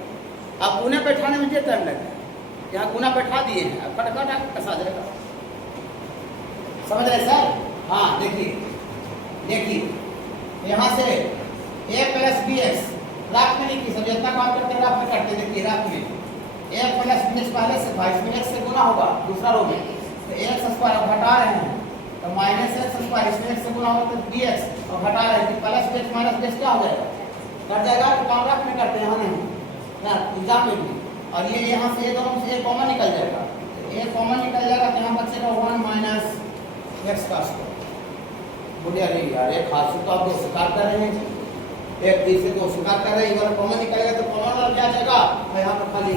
अब गुना बैठाने में जो टाइम लग जाए, यहाँ गुना बैठा दिए हैं खट कसा जाएगा। समझ रहे सर? हाँ देखिए यहाँ से a प्लस bx रात में लिखिए, सब जितना काम करते हैं रात में करते। देखिए रात में a प्लस bx पहले से था, इसमें x से गुना होगा दूसरा रो में तो x स्क्वायर घटा रहे हैं तो माइनस x स्क्वायर, इसमें x से गुना होगा तो bx और घटा रहे हैं प्लस bx माइनस bx क्या हो जाएगा, कट जाएगा। तो काम रात में करते हैं, यहाँ नहीं ना एग्जाम में भी। और ये यहाँ से दोनों से a कॉमन निकल जाएगा, a कॉमन निकल जाएगा तो यहाँ बचेगा 1 माइनस x का स्क्वायर। बोले अरे यार एक हाथ से तो आप दो स्वीकार कर रहे हैं, एक तीर से दो स्वीकार कर रहे हैं, अगर कॉमन निकलेगा तो कॉमन वाला क्या जाएगा और यहाँ पर खाली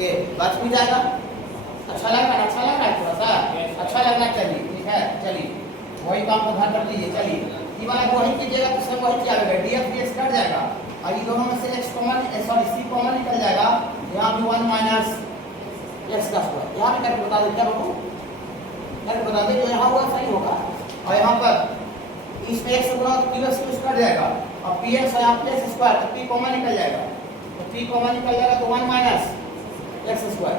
ये बच भी जाएगा। अच्छा लग रहा है थोड़ा सा अच्छा लगना चाहिए, ठीक है। चलिए वही काम को ध्यान कर लीजिए। चलिए ये वाला वही कीजिएगा तो सब वही क्या होगा, dx कट जाएगा और ये दोनों में से x common sorry c common निकल जाएगा, यहाँ भी 1 माइनस x का स्क्वायर। यहाँ भी करके बता दे क्या बाबू, करके बता दे जो यहाँ हुआ सही होगा। और यहाँ पर इसमें x से गुणा तो px को कट जाएगा और px और यहाँ px स्क्वायर तो p कॉमन निकल जाएगा, तो p कॉमन निकल जाएगा तो 1 माइनस x स्क्वायर।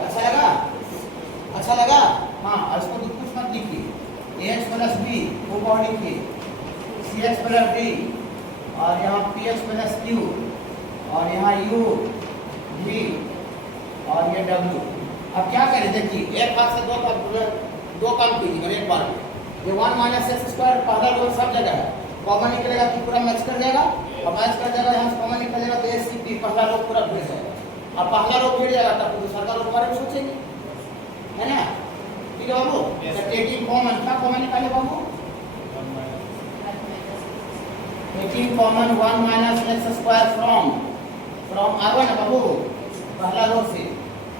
अच्छा लगा हाँ। और इसको तो कुछ मत लिखिए, ax प्लस b वो को लिखिए, cx प्लस d और यहाँ px प्लस q और यहाँ u v और ये w। अब क्या करें देखिए, एक हाथ से दो काम कीजिए एक बार में। ये 1 माइनस x स्क्वायर पहला रो सब जगह है, कॉमन निकलेगा तो पूरा मैच कर जाएगा और मैच कर जाएगा, यहाँ से कॉमन निकल जाएगा तो ACP पहला रो पूरा भिड़ जाएगा। अब पहला रो भिड़ जाएगा तब दूसरा रो बारे में सोचेंगे, है ना? ठीक है बाबू। टेकिंग कॉमन क्या कॉमन निकाले बाबू, taking common 1 minus x square from R1 है बाबू पहला रो से,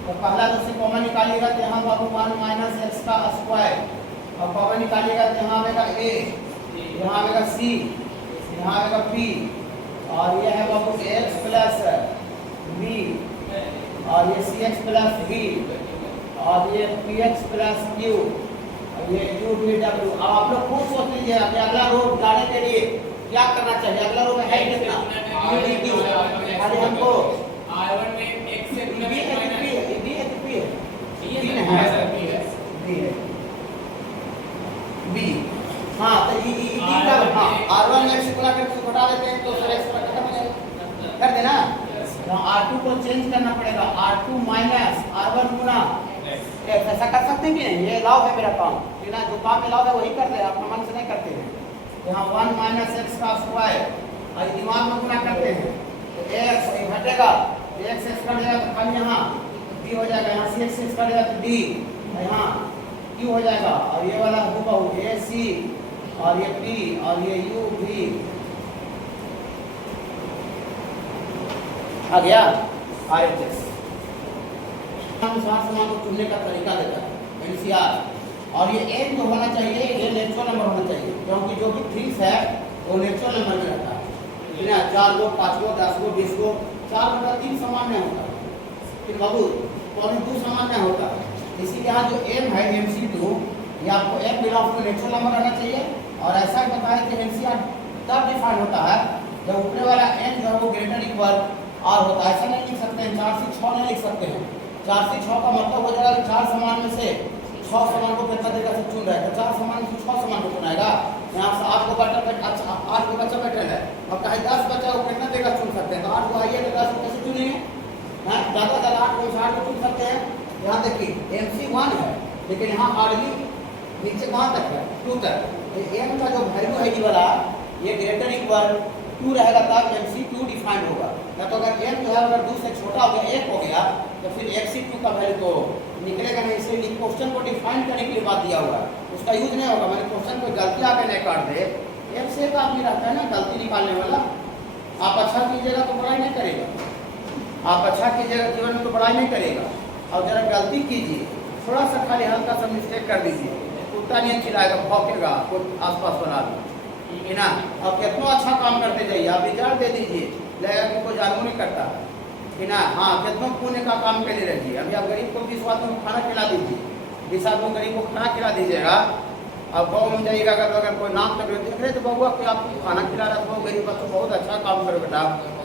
तो पहला रो से कॉमन निकालिएगा तो यहाँ बाबू 1 माइनस x का स्क्वायर और कॉमन निकालिएगा तो यहाँ आएगा a, यहाँ आएगा c, यहाँ आएगा p और ये है बाबू x प्लस b और ये cx प्लस b और ये px प्लस q और ये u v w। अब आप लोग खुद सोच लीजिए कि अगला रो जाने के लिए क्या करना चाहिए। अगला रो में है कितना u d q, खाली हमको R1 में x से गुणा b है b हाँ तो ये हाँ R1 में x गुणा करके घटा देते हैं तो सर x पर खत्म हो जाएगा, कर देना। तो R2 को चेंज करना पड़ेगा, R2 माइनस R1 गुना x। ऐसा कर सकते हैं कि नहीं, ये लाभ है मेरा काम, बिना जो काम में लाभ है वही करते हैं, अपना मन से नहीं करते हैं। यहाँ 1 माइनस x का स्क्वायर और दिमाग में गुना करते हैं तो x घटेगा, x कट जाएगा तो खाली यहाँ d हो जाएगा, यहाँ c x कट जाएगा तो d और यहाँ q हो जाएगा और ये वाला होगा ac और ये p और ये u v आ गया। RHS समान को चुनने का तरीका देता है NCR। और ये n जो होना चाहिए ये नेचुरल नंबर होना चाहिए, क्योंकि जो भी थिंग्स है वो नेचुरल नंबर में रहता है। बिना 4 गो 5 गो 10 गो 20 गो 4 बटा 3 समान नहीं होता, फिर बाबू कौन 2 समान नहीं होता। इसीलिए यहाँ जो m है MC2 ये आपको m belong to natural number रहना चाहिए। और ऐसा ही बताया कि NCR तब डिफाइन होता है जब ऊपरे वाला n जो है वो ग्रेटर इक्वल r होता है। ऐसा नहीं लिख सकते हैं 4 से 6 नहीं लिख सकते हैं, 4 से 6 का मतलब हो जाएगा कि 4 समान में से 6 सामान को कितना तरीका से चुन रहा है, 4 सामान से 6 सामान को चुनाएगा। यहाँ से 8 को बच्चा अच्छा 8 को बच्चा बैठल है, अब कहे 10 बच्चा को कितना तरीका चुन सकते हैं, तो 8 को आइए तो 10 को कैसे चुनेंगे, हाँ ज़्यादा ज़्यादा 8 को 60 को चुन सकते हैं। यहाँ देखिए MC 1 है, लेकिन यहाँ RD नीचे कहाँ तक है 2 तक, M का जो वैल्यू है ये वाला, ये ग्रेटर इक्वल 2 रहेगा तब MC 2 डिफाइंड होगा। या तो अगर M जो है अगर 2 से छोटा हो गया 1 हो गया तो फिर MC 2 का वैल्यू तो निकलेगा नहीं, इसलिए क्वेश्चन को डिफाइन करने के लिए बात दिया हुआ है, उसका यूज नहीं होगा। मैंने क्वेश्चन को गलती आके नहीं काट दे, M से का आदमी रहता है ना गलती निकालने वाला। आप अच्छा कीजिएगा तो बुराई नहीं करेगा, आप अच्छा कीजिएगा जीवन में तो बुराई नहीं करेगा, और जरा गलती कीजिए, थोड़ा सा खाली हल्का सा मिस्टेक कर दीजिए, कुत्ता नहीं चिल्लाएगा भौंकेगा आपको आसपास वाला है ना। अब कितना अच्छा काम करते जाइए, आप रिजल्ट दे दीजिए, लगेगा कि कोई जानू नहीं करता है ना। हाँ कितना पुण्य का काम के लिए रहिए। अभी आप गरीब को 20 आदमी को खाना खिला दीजिए, 20 आदमी गरीब को खाना खिला दीजिएगा। अब गाँव में जाइएगा अगर कोई नाम तक देख रहे तो बउआ कि आपको खाना खिला रहा है, तो गरीब बच्चों बहुत अच्छा काम करो बेटा,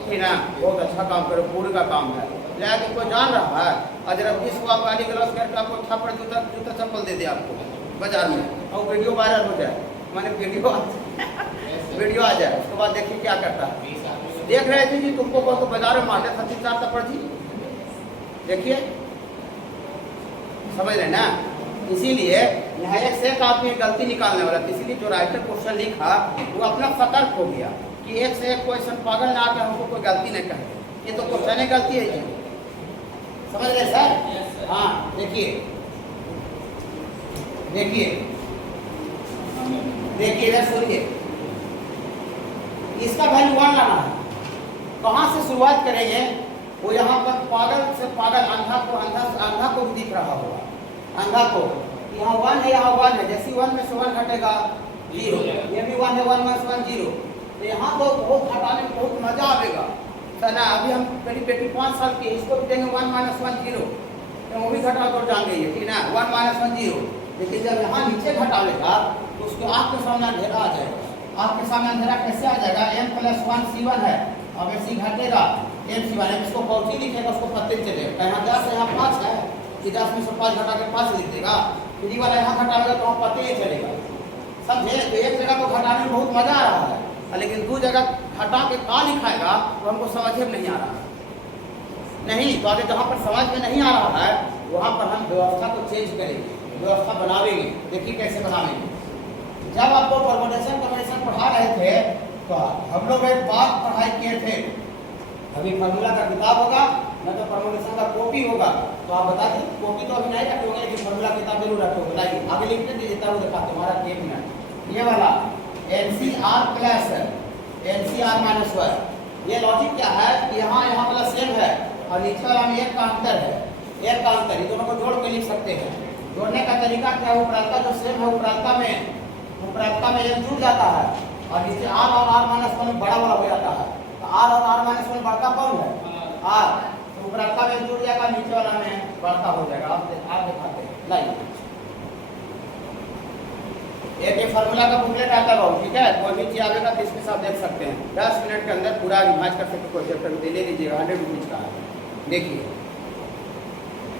है ना, बहुत अच्छा काम करो, पूरे का काम है। लेकिन कोई जान रहा है, अगर 20 को आप गाली गलौज करके आपको थप्पड़ जूता चप्पल दे दे आपको बाजार में, और वीडियो वायरल हो जाए, मैंने वीडियो आ जाए, उसके बाद देखिए क्या करता है। देख रहे थे जी तुमको कौन तो बाजार में मारते 34 थप्पड़ जी, देखिए समझ रहे ना। इसीलिए यहाँ एक से एक आदमी गलती निकालने वाला, इसीलिए जो राइटर क्वेश्चन लिखा वो अपना सतर्क हो गया कि एक से एक क्वेश्चन पागल ना आकर हमको कोई गलती नहीं कहे, ये तो क्वेश्चन है गलती है जी, समझ रहे सर। हाँ देखिए देखिए देखिए इधर सुनिए, इसका वैल्यू 1 लाना है। कहाँ से शुरुआत करेंगे, वो यहाँ पर पागल से पागल अंधा को भी दिख रहा होगा, अंधा को यहाँ 1 है, यहाँ 1 है, जैसे 1 में से 1 घटेगा 0, ये भी 1 है, 1 में से 1 0, तो यहाँ तो बहुत घटाने में बहुत मजा आएगा है ना। अभी हम करीब बेटी 5 साल की, इसको भी देंगे 1 - 1 0, तो वो भी घटा कर जान गई है ठीक ना, 1 - 1 0। लेकिन जब यहाँ नीचे घटावेगा तो उसके आपके सामने अंधेरा आ जाएगा, आपके सामने अंधेरा कैसे आ जाएगा, M + 1 C1 है, अब ऐसी घटेगा M C1, इसको कौची लिखेगा उसको पत्ते चलेगा, यहाँ 10 है यहाँ 5 है, कि 10 में से 5 घटा के 5 लिख देगा, फिर वाला यहाँ घटाएगा तो पत्ते ही चलेगा, समझे। तो एक जगह को घटाने में बहुत मजा आ रहा है, लेकिन 2 जगह घटा के का लिखाएगा तो हमको समझ में नहीं आ रहा है, नहीं तो आगे जहाँ पर समझ में नहीं आ रहा है वहाँ पर हम व्यवस्था को चेंज करेंगे, व्यवस्था बनावेंगे। देखिए कैसे बनावेंगे। जब आपको परमुटेशन कॉम्बिनेशन पढ़ा रहे थे तो हम लोग एक बात पढ़ाई किए थे, अभी फार्मूला का किताब होगा न तो परमुटेशन का कॉपी होगा, तो आप बता दें, कॉपी तो अभी नहीं रखोगे लेकिन फार्मूला किताब जरूर रखोगे, बताइए आगे लिखने दीजिए तब दिखा तुम्हारा 1 मिनट। ये वाला NCR प्लस NCR - 1, ये लॉजिक क्या है कि यहाँ वाला सेम है और नीचे वाला में 1 का अंतर है, 1 का अंतर, ये दोनों को जोड़ के लिख सकते हैं। जोड़ने का तरीका क्या है, उपरांता जो सेम है उपरांता में 1 जुड़ जाता है और नीचे R और R - 1 बड़ा हो जाता है, तो R और R - 1 बढ़ता कौन है, R, तो उपरांता में जुड़ जाएगा, नीचे वाला में बढ़ता हो जाएगा। आप दिखाते हैं लाइक एक फार्मूला का बुकलेट आता है, ठीक है, कोई भी चीज आएगा तो इसके साथ देख सकते हैं, 10 मिनट के अंदर पूरा रिवाइज कर सकते, कोई चैप्टर दे ले लीजिएगा, 100 रुपीज का है। देखिए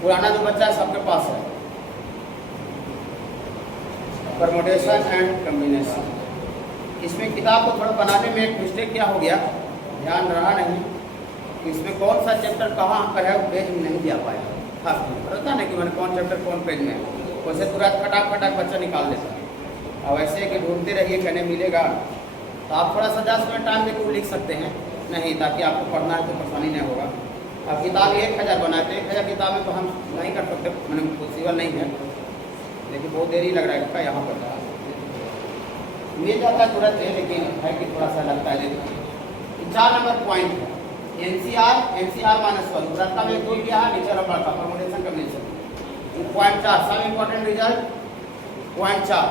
पुराना जो बच्चा है सबके पास है, परमुटेशन एंड कॉम्बिनेशन। इसमें किताब को थोड़ा बनाने में एक मिस्टेक क्या हो गया, ध्यान रहा नहीं, इसमें कौन सा चैप्टर कहाँ पर है पेज में नहीं दिया पाया, खास पता नहीं कि मैंने कौन चैप्टर कौन पेज में, वैसे तुरंत खटाखट बच्चा निकाल देता है। अब ऐसे कि ढूंढते रहिए कहने मिलेगा, तो आप थोड़ा सा 10 मिनट टाइम देकर लिख सकते हैं, नहीं ताकि आपको पढ़ना है तो परेशानी नहीं होगा। अब किताब 1000 बनाते हैं, 1000 किताब में तो हम नहीं कर सकते, मैंने पॉसिबल नहीं है, लेकिन बहुत देरी लग रहा है यहाँ पर मिल जाता है तुरंत है, लेकिन है कि थोड़ा सा लगता है। 4 नंबर पॉइंट है NCR - 1, उपरांता में 2 किया है, नीचे रबड़ का परमुटेशन कॉम्बिनेशन। पॉइंट 4 सब इम्पोर्टेंट रिजल्ट, पॉइंट 4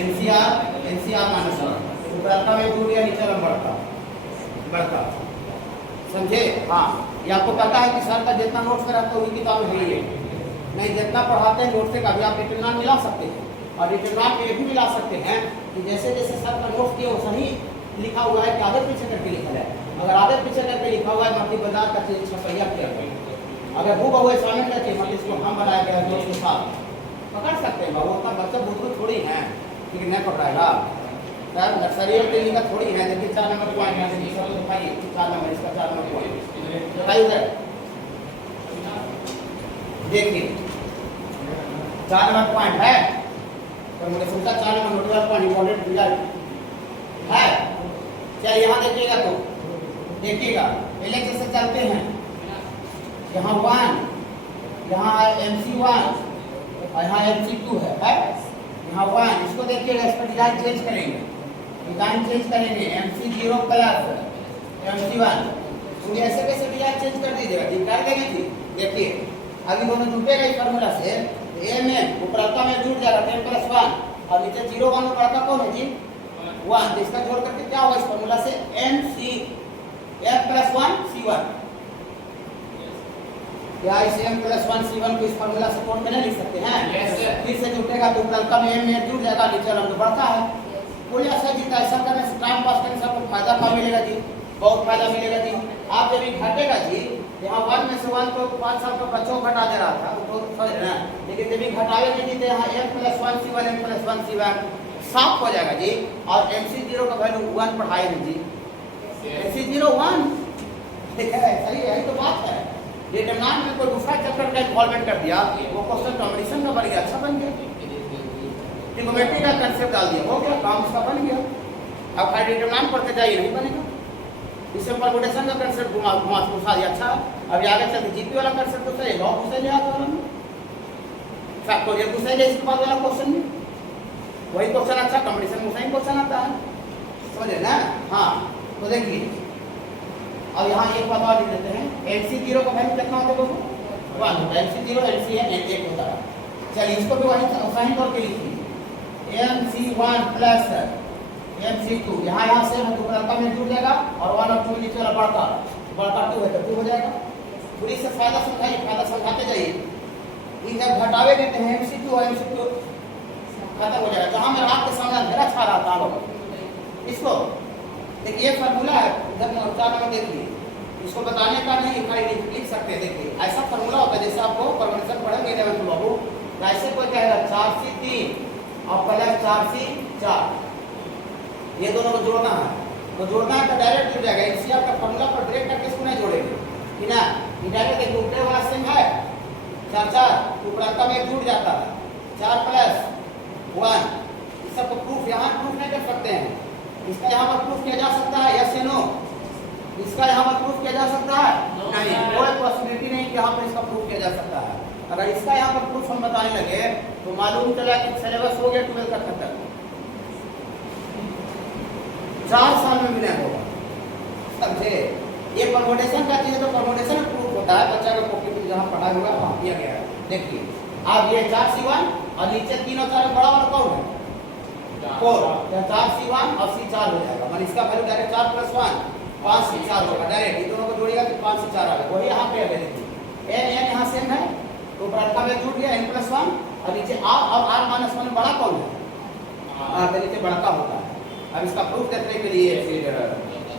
NCR - 1, उपरांता में 2 किया, नीचे रबड़ का बढ़ता, समझे। हाँ ये आपको पता है कि सर का जितना नोट्स कराता है वही किताब है ही नहीं, जितना पढ़ाते हैं नोट्स से कभी आप रिटर्न मिला सकते हैं, और रिटर्न ये भी मिला सकते हैं कि जैसे जैसे सर का नोट्स किया वो सही लिखा हुआ है कि आगे पीछे करके लिखा है, अगर आगे पीछे करके लिखा हुआ है बाकी बाजार का चीज छपैया किया गया अगर वो बहु असाइनमेंट करके मतलब इसको हम बनाया गया दोस्त के साथ पकड़ सकते हैं बाबू, उतना बच्चा बुजुर्ग थोड़ी है ठीक है नहीं पकड़ाएगा। सर नर्सरी और ट्रेनिंग का थोड़ी है। देखिए 4 नंबर पॉइंट है, देखिए सब दिखाइए 4 नंबर, इसका 4 नंबर पॉइंट दिखाइए उधर, देखिए 4 नंबर पॉइंट है। तो मुझे सोचा 4 number note point important result है। चलिए यहाँ देखिएगा, तो देखिएगा पहले जैसे चलते हैं, यहाँ 1, यहाँ MC1 और यहाँ MC2 है? यहाँ 1, इसको देखिएगा, इस पर डिजाइन चेंज करेंगे, डिजाइन चेंज करेंगे MC0 प्लस MC1, तो ऐसे कैसे डिजाइन चेंज कर दीजिएगा जी, कर देंगे जी। देखिए अभी दोनों जुटेगा इस फार्मूला से, MM ऊपर का में जुड़ जाएगा 10 + 1 और नीचे 0 1 ऊपर का कौन है जी 1, तो इसका जोड़ करके क्या होगा इस फार्मूला से MC M + 1 C1, क्या इस M + 1 C1 को इस फार्मूला से कोड में नहीं लिख सकते हैं? Yes, sir. फिर से जुटेगा तो ऊपर का में M जुड़ जाएगा, नीचे लंब बढ़ता है। बोलिए ऐसा जी, ऐसा करने से टाइम पास करने से आपको फायदा क्या मिलेगा जी? बहुत फायदा मिलेगा जी। आप जब ये घटेगा जी, यहाँ 1 में से 1 तो 5 साल का बच्चों को घटा दे रहा था, तो समझ रहे हैं, लेकिन जब ये घटावेंगे जी तो यहाँ M + 1 C1 M + 1 C1 साफ हो जाएगा जी, और MC0 का वैल्यू 1 पढ़ाएंगे जी, MC0 1, ठीक है, सही है, यही तो बात है। डिटरमिनेंट में कोई दूसरा चैप्टर का इन्वॉल्वमेंट कर दिया, वो क्वेश्चन कॉम्बिनेशन का बन गया, अच्छा बन गया, ट्रिग्नोमेट्री का कंसेप्ट डाल दिया, हो गया काम इसका बन गया। अब खाली डिटरमिनेंट पढ़ते जाइए, नहीं बनेगा। इससे परमुटेशन का कंसेप्ट घुमा दिया, अच्छा। अभी आगे चलते जीपी वाला कंसेप्ट तो सही, लॉ घुसे ले आता है, फैक्टोरियल घुसे ले इसके बाद वाला क्वेश्चन में वही क्वेश्चन, अच्छा कॉम्बिनेशन में सही क्वेश्चन आता है, समझे ना? हाँ, तो देखिए अब यहाँ एक बात और लिख देते हैं, MC0 का वैल्यू कितना होता है? 1 होता है, MC0 LCM 1 होता है। चलिए इसको भी वही साइन करके लिखिए, MC1 प्लस MC2, यहाँ से हम ऊपर का में जुड़ जाएगा और 1 और 2 नीचे वाला बढ़ता 2 है तो 2 हो जाएगा। पूरी से फायदा समझाइए, फायदा समझाते जाइए। ये जब घटावे देते हैं MC2 और MC2 खत्म हो जाएगा। जहाँ मैं आपके सामने अंधेरा छा रहा था, इसको देखिए ये फार्मूला है, इधर उतारने में देखिए, इसको बताने का नहीं, खाली लिख सकते हैं। देखिए ऐसा फार्मूला होता है, जैसे आपको परमुटेशन पढ़ेंगे 11th बाबू, ऐसे कोई कहेगा 4C3 और प्लस 4C4, ये दोनों को जोड़ना है, तो जोड़ना है तो डायरेक्ट जुड़ जाएगा। एनसीआर का फार्मूला पर डायरेक्ट करके इसको नहीं जोड़ेंगे कि ना, ये डायरेक्ट एक ऊपर वाला सेम है 4 4 ऊपर का में जुड़ जाता है 4 + 1, इस सब को प्रूफ यहाँ प्रूफ नहीं कर सकते हैं। इसका यहाँ पर प्रूफ किया जा सकता है, यस या नो? इसका यहाँ पर प्रूफ किया जा सकता है? नहीं, कोई पॉसिबिलिटी नहीं कि यहाँ पर इसका प्रूफ किया जा सकता है। अगर इसका यहाँ पर प्रूफ हम बताने लगे तो मालूम चला कि सिलेबस हो गया 12 का खत्म, 4 साल में भी नहीं होगा, समझे? ये परमुटेशन का चीज है, तो परमुटेशन प्रूफ होता है, बच्चा का कॉपी में जहाँ पढ़ा होगा वहाँ दिया गया है। देखिए अब ये 4C1 और नीचे 3 और 4 बड़ा वाला कौन है? 4, 4C1 और C4 हो जाएगा, मान इसका वैल्यू डायरेक्ट 4 + 1 5C4 होगा, डायरेक्ट ये दोनों को जोड़िएगा तो 5C4 आ जाएगा। वही यहाँ पे है, देखिए n यहाँ सेम है तो बड़ा में जुड़ गया n + 1 और नीचे r और r - 1 बड़ा कौन है? r, तो नीचे बड़ा होता है। अब इसका प्रूफ देखने के लिए फिर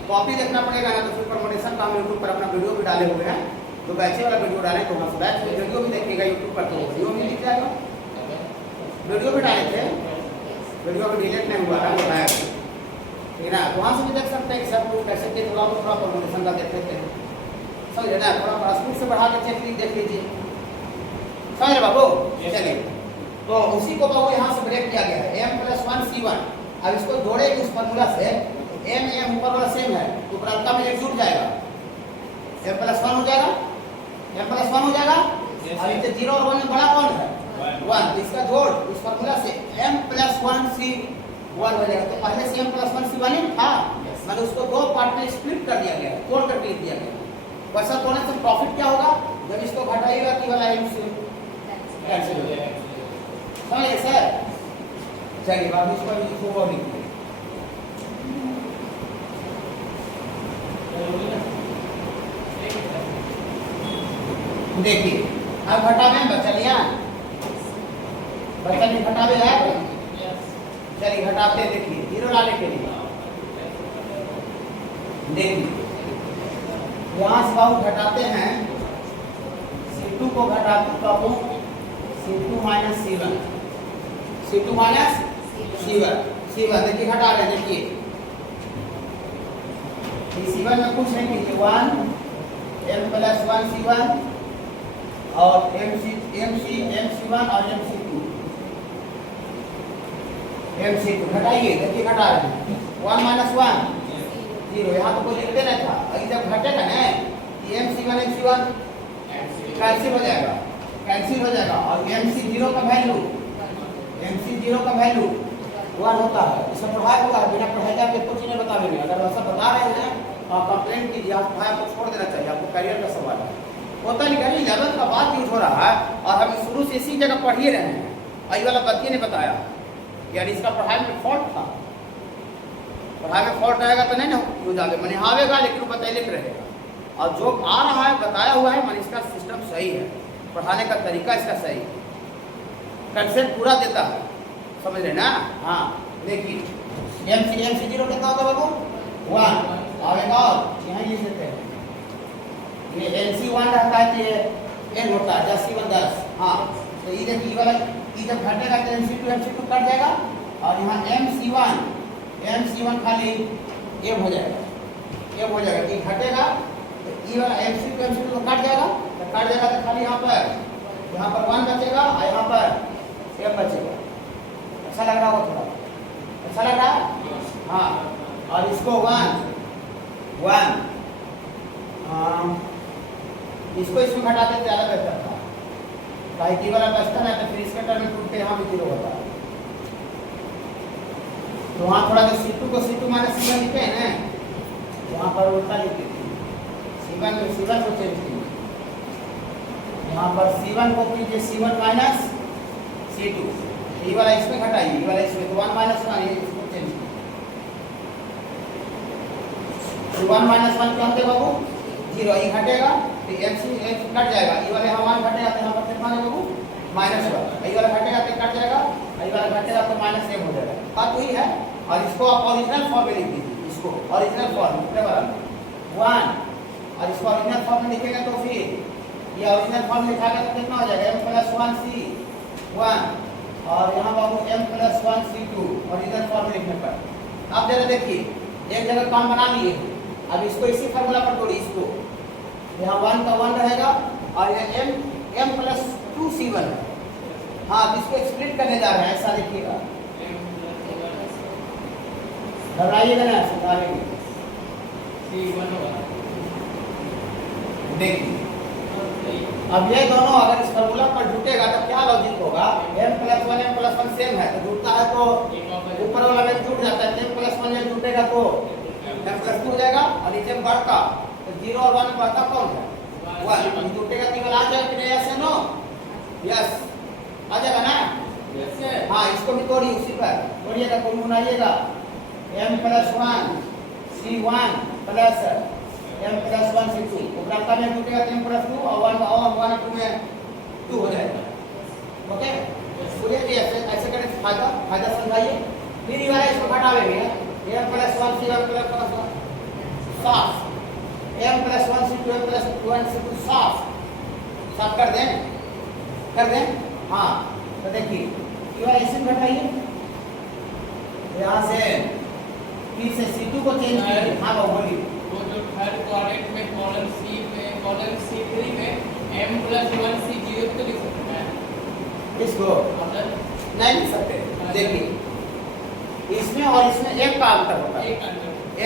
कॉपी देखना पड़ेगा ना, तो फिर परमुटेशन का हम यूट्यूब पर अपना वीडियो भी डाले हुए हैं, तो बैचे वाला वीडियो डाले तो हम बैच वीडियो भी देखिएगा यूट्यूब पर, तो वीडियो भी दिख जाएगा, वीडियो भी डाले थे, वीडियो भी डिलीट नहीं हुआ है, बताया ठीक है ना, वहाँ से भी देख सकते हैं कि सब कुछ कैसे थे, थोड़ा परमुटेशन का देख लेते हैं, समझे ना? थोड़ा स्पीड से बढ़ा के चेक देख लीजिए, समझ रहे बाबू? चलिए तो उसी को बाबू यहाँ से ब्रेक किया गया है, M + 1 C1। अब इसको जोड़ेंगे उस फार्मूला से, M ऊपर वाला सेम है तो ऊपर में एक जुड़ जाएगा, M + 1 हो जाएगा, M + 1 हो जाएगा, और नीचे 0 और 1 में बड़ा कौन है? 1, तो इसका जोड़ इस फार्मूला से M + 1 C1 हो जाएगा। तो पहले से M + 1 C1 ही था, मतलब उसको 2 पार्ट में स्प्लिट कर दिया गया, तोड़ करके लिख दिया गया। वैसा तोड़ने से प्रॉफिट क्या होगा? जब इसको घटाइएगा कि वाला M से कैंसिल हो जाएगा, समझिए सर? चलिए अब इसको लिखो और लिखिए, देखिए अब घटावे बच्चा लिया, बच्चा नहीं घटावे है, चलिए घटाते हैं। देखिए 0 लाने के लिए देखिए यहाँ से बाबू घटाते हैं को घटा दूँ C2 minus C1, C2 minus C1 देखिए घटा रहे हैं, देखिए C1 में कुछ नहीं कीजिए 1 m प्लस 1 C1 और MC1 और MC2 घटाइए, देखिए घटा रहे हैं 1 माइनस 1 0, यहाँ तो कोई लिख देना था, अभी जब घटेगा ना MC1 कैंसिल हो जाएगा और MC0 का वैल्यू 1 होता है। इसका पढ़ाई होगा, बिना पढ़ाई के आपको कुछ नहीं बताएंगे। अगर ऐसा बता रहे हैं और कंप्लेंट कीजिए, आप पढ़ाई को छोड़ देना चाहिए, आपको करियर का सवाल है। होता नहीं कहीं 11th का बात यूज हो रहा है और हम शुरू से इसी जगह पढ़ ही रहे हैं, आई वाला बच्चे ने बताया, यानी इसका पढ़ाई में फॉल्ट था। पढ़ाई में फॉल्ट रहेगा तो नहीं ना यूज आगे मैंने आवेगा, लेकिन वो बताए लिख रहेगा और जो आ रहा है बताया हुआ है, मैंने इसका सिस्टम सही है, पढ़ाने का तरीका इसका सही है, कंसेप्ट पूरा देता है, समझ रहे ना। हाँ देखिए MC0 कितना होगा बाबू 1 आवेगा और यहाँ लिख देते हैं, ये NC1 रहता है तो ये n होता है 10 C1 10। हाँ तो ये देखिए वाला ये जब घटेगा तो MC2 कट जाएगा और यहाँ MC1 खाली m हो जाएगा, ये घटेगा तो ये वाला MC2 तो कट जाएगा तो खाली यहाँ पर 1 बचेगा और यहाँ पर m बचेगा। अच्छा लग रहा होगा, थोड़ा अच्छा लग रहा है। हाँ और इसको 1 इसको इसमें घटा देते ज़्यादा बेहतर था, बाकी वाला बचता है तो फिर इसके टर्म में टूटते यहाँ भी 0 होता है। तो वहाँ थोड़ा सा C2 को C2 माइनस C1 लिखे हैं ना, यहाँ पर उल्टा लिखे C1 को चेंज कीजिए, यहाँ पर C1 को कीजिए C1 माइनस C2, ये वाला इसमें घटाइए, ये वाला इसमें तो 1 माइनस 1 इसको चेंज कीजिए, 1 माइनस 1 क्या होते बाबू 0, ये घटेगा तो MC कट जाएगा, ये वाला यहाँ 1 घटेगा तो यहाँ पर कितना है बाबू -1, ये वाला घटेगा तो कट जाएगा, ये वाला घटेगा तो -m हो जाएगा। बात वही है और इसको आप ओरिजिनल फॉर्म में लिख दीजिए, इसको ओरिजिनल फॉर्म में 1 और इसको ओरिजिनल फॉर्म में लिखेंगे तो फिर ये ओरिजिनल फॉर्म लिखाएगा तो कितना हो जाएगा m प्लस 1 C1 और यहाँ बाबू m plus 1 C2 original form में लिखने पर। आप जरा देखिए एक जगह काम बना लिए, अब इसको इसी फार्मूला पर तोड़िए, इसको यहाँ 1 का 1 रहेगा और ये m प्लस 2 C1 है। हाँ इसको स्प्लिट करने जा रहे हैं, ऐसा देखिएगा, घबराइएगा ना, सुधारेंगे। देखिए अब ये दोनों अगर इस फार्मूला पर जुटेगा तो क्या लॉजिक होगा, m प्लस 1 सेम है तो जुटता है तो ऊपर वाला में जुट जाता है, m प्लस 1 जुटेगा तो m प्लस 2 हो जाएगा और नीचे में बढ़ता तो 0 और 1 बढ़ता कौन है 1, जुटेगा तो आ जाएगा कि नहीं, यस या नो, यस आ जाएगा ना। हाँ इसको भी तोड़िए, उसी पर तोड़िएगा, कोई बनाइएगा m plus 1 C1 plus m plus 1 C2 उपरांता में जुटेगा तो m प्लस 2 और 1 और 2 में 2 हो जाएगा। ओके बोलिए जी, ऐसे करें फायदा समझाइए। फिर ये वाला इसको घटावेंगे m प्लस 1 C1 प्लस 1 साफ, m plus 1 C2 m plus 1 C2 साफ कर दें हाँ तो देखिए ये वाला इसे घटाइए, यहाँ से फिर से C2 को चेंज कीजिए। हाँ बाबू बोलिए, वो जो थर्ड क्वाड्रेंट में कॉलम C3 में m प्लस 1 C0 तो लिख सकते हैं, इसको मतलब नहीं लिख सकते। देखिए इसमें और इसमें एक का अंतर होता है,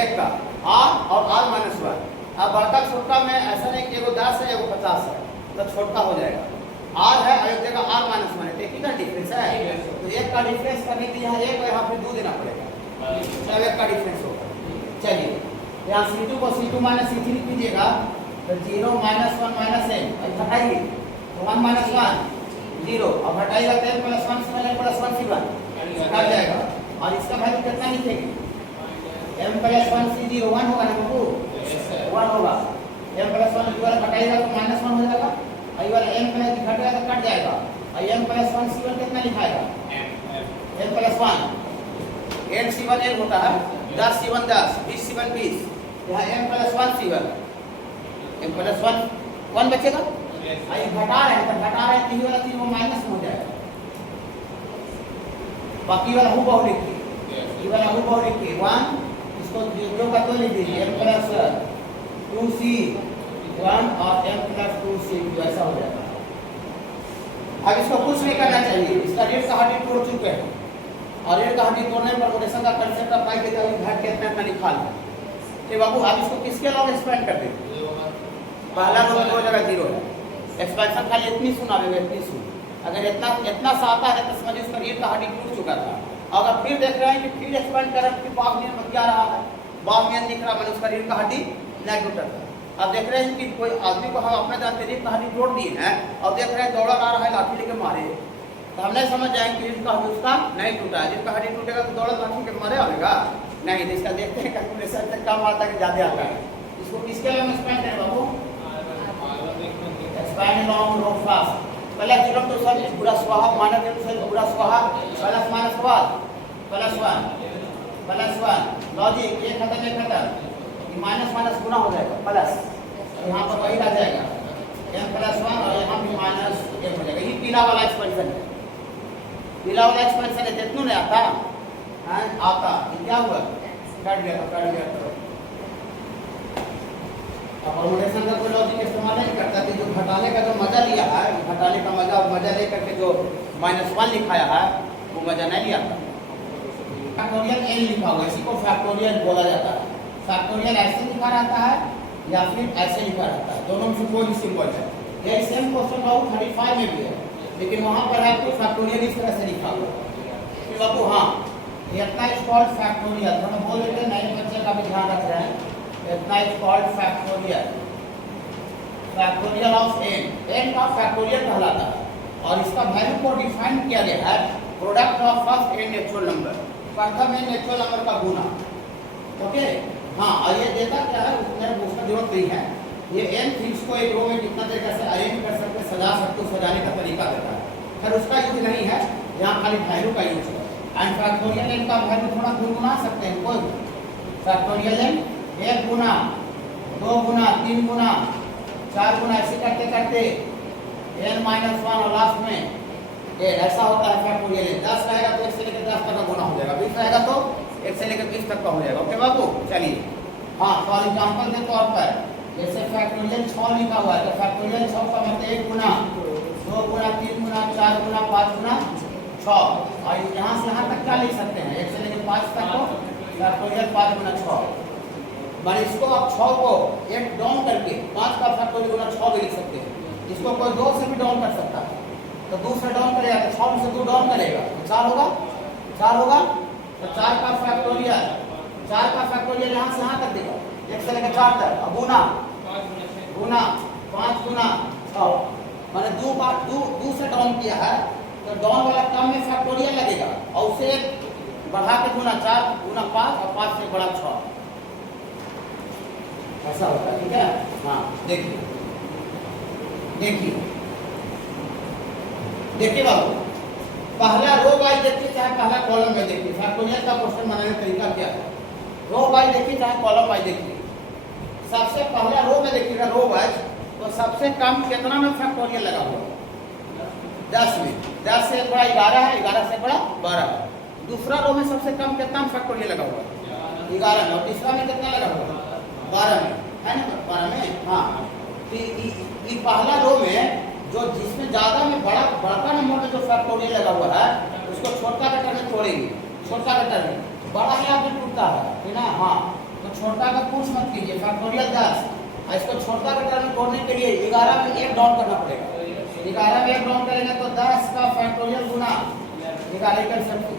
एक का r और r-1। अब बड़का छोटा में ऐसा नहीं कि एगो 10 है एगो 50 है तो छोटा हो जाएगा, r है और एक जगह r-1 है, टेक्निकल डिफरेंस है तो एक का डिफरेंस करने के लिए यहाँ एक और यहाँ पे 2 देना पड़ेगा, तब एक का डिफरेंस होगा। चलिए यहाँ C2 को C2 माइनस C3 कीजिएगा तो 0 माइनस 1 माइनस n घटाइए तो 1 माइनस 1 0 और घटाइएगा तो n plus 1 C1 n plus 1 C1 cut जाएगा और इसका वैल्यू कितना लिखेंगे m प्लस 1 C0 1 होगा ना बाबू 1 होगा, m प्लस 1 वाला घटाइएगा तो माइनस 1 हो जाएगा और ये वाला m प्लस घटेगा तो कट जाएगा और m प्लस 1 C1 कितना लिखाएगा m plus 1 n C1 n होता है 10 C1 10 20 C1 20, यहाँ m plus 1 C1 m plus 1 1 बचेगा ये घटा रहे हैं तो घटा रहे हैं तो ये वाला चीज वो माइनस में हो जाएगा। बाकी वाला हु बहु लिखिए, ये वाला हु बहु लिखिए 1 इसको जो का तो लिख दीजिए m प्लस 2c 1 और m प्लस 2c ऐसा हो जाएगा। अब इसको कुछ नहीं करना चाहिए, इसका रेट का हड्डी तोड़ चुके हैं और रेट का हड्डी तोड़ने पर रोटेशन का कंसेप्ट अप्लाई किया जाए घट के इतना निकाल ठीक बाबू। अब इसको किसके अलावा एक्सपेंड कर दें, पहला रो में 2 जगह 0 है, एक्सपेंशन खाली इतनी सुना देगा, इतनी सुन अगर इतना सा आता है तो समझिए उसका रेट का हड्डी टूट चुका था। अगर फिर देख रहे हैं कि फिर एक्सपेंड कर रहे हैं बाग में क्या रहा है, बाग में दिख रहा है मैंने उसका रेट का हड्डी नहीं टूटा था। अब देख रहे हैं कि कोई आदमी को हम अपने जानते रेट का हड्डी तोड़ दिए हैं और देख रहे हैं दौड़ा आ रहा है लाठी लेके मारे, तो हम नहीं समझ जाएंगे कि इसका हड्डी उसका नहीं टूटा है। जिसका हड्डी टूटेगा तो दौड़ा लाठी के मारे आएगा नहीं, इसका देखते हैं कैलकुलेशन से कम आता है कि ज़्यादा आता है। इसको किसके लिए एक्सपेंड करें बाबू, एक्सपेंड लॉन्ग रो फास्ट पहले 0 तो सब पूरा स्वाहा माइनस 0 से पूरा स्वाहा प्लस माइनस प्लस 1 लॉजिक ये खत्म ये खत्म माइनस माइनस गुना हो जाएगा प्लस, यहाँ पर वही आ जाएगा m प्लस 1 और यहाँ भी माइनस m हो जाएगा। ये पीला वाला एक्सपेंशन है, पीला वाला एक्सपेंशन है जितना नहीं आता है आता ये क्या हुआ कट गया तो अब रोटेशन का कोई लॉजिक इस्तेमाल नहीं करता कि जो घटाने का जो मजा लिया है घटाने का मजा लेकर के जो -1 लिखाया है वो मजा नहीं लिया था। फैक्टोरियल n लिखा हुआ इसी को फैक्टोरियल बोला जाता है। फैक्टोरियल ऐसे लिखा रहता है या फिर ऐसे लिखा रहता है, दोनों में से कोई भी सिंबल है। ये सेम क्वेश्चन बाबू 35 में भी है लेकिन वहां पर है तो फैक्टोरियल इस तरह से लिखा हुआ है कि बाबू हाँ इतना इज कॉल्ड फैक्टोरियल, थोड़ा बोल देते हैं नए बच्चे का भी ध्यान रख रहे हैं। इतना is called factorial, factorial of n का फैक्टोरियल कहलाता है और इसका वैल्यू को डिफाइन किया गया है product of first n natural number, प्रथम n नेचुरल नंबर का गुना। ओके हाँ, और ये देता क्या है उसमें जरूरत नहीं है, ये n थिंग्स को एक रो में कितना तरीके से अरेंज कर सकते सजा सकते सजाने का तरीका देता है, फिर उसका यूज नहीं है यहाँ खाली वैल्यू का यूज है। एंड फैक्टोरियल n का वैल्यू थोड़ा गुना सकते हैं कोई फैक्टोरियल n 1 गुना 2 गुना 3 गुना 4 गुना ऐसे करते करते n-1 और लास्ट में ये ऐसा होता है फैक्टोरियल n। 10 रहेगा तो 1 से लेकर 10 तक का गुना हो जाएगा, 20 रहेगा तो 1 से लेकर 20 तक का हो जाएगा। ओके बाबू चलिए हाँ, फॉर एग्जांपल के तौर पर जैसे फैक्टोरियल 6 लिखा हुआ है तो फैक्टोरियल 6 का मतलब 1 गुना 2 गुना 3 गुना 4 गुना 5 गुना 6 और यहाँ से यहाँ तक क्या लिख सकते हैं 1 से लेकर 5 तक को फैक्टोरियल 5 गुना 6। पर इसको आप 6 को 1 डाउन करके 5 का फैक्टोरियल गुना 6 भी लिख सकते हैं। इसको कोई 2 से भी डाउन कर सकता है तो 2 से डाउन करेगा तो 6 से 2 डाउन करेगा तो 4 होगा तो 4 का फैक्टोरियल यहाँ से यहाँ तक देगा 1 से लेकर 4 तक। अब गुना 5 गुना 6 मैंने 2 से डाउन किया है तो डाउन वाला क्रम में फैक्टोरियल लगेगा और उसे बढ़ा के गुना 4 गुना 5 और 5 से बड़ा 6 ऐसा होता है। ठीक है हाँ, देखिए बाबू पहला रो वाइज देखिए चाहे पहला कॉलम में देखिए फैक्टोरियल का क्वेश्चन बनाने का तरीका क्या है। रो वाइज देखिए चाहे कॉलम वाइज देखिए, सबसे पहला रो में देखिएगा रो वाइज तो सबसे कम कितना में फैक्टोरियल लगा हुआ 10 में, 10 से बड़ा 11 है, 11 से बड़ा 12 है। दूसरा रो में सबसे कम कितना में फैक्टोरियल लगा हुआ 11 में और तीसरा में कितना लगा हुआ 12 में है ना 12 में हाँ। तो ये पहला रो में जो जिसमें ज्यादा में बड़का नंबर में जो फैक्टोरियल लगा हुआ है उसको छोटा कटर में तोड़ेंगे, छोटा कटर में बड़ा है आपने टूटता है ना हाँ, तो छोटा का कुछ मत कीजिए फैक्टोरियल 10 इसको छोटा कटर में तोड़ने के लिए 11 में 1 डाउन करना पड़ेगा। 11 में 1 डाउन करेंगे तो 10 का फैक्टोरियल गुना 11 कर सकते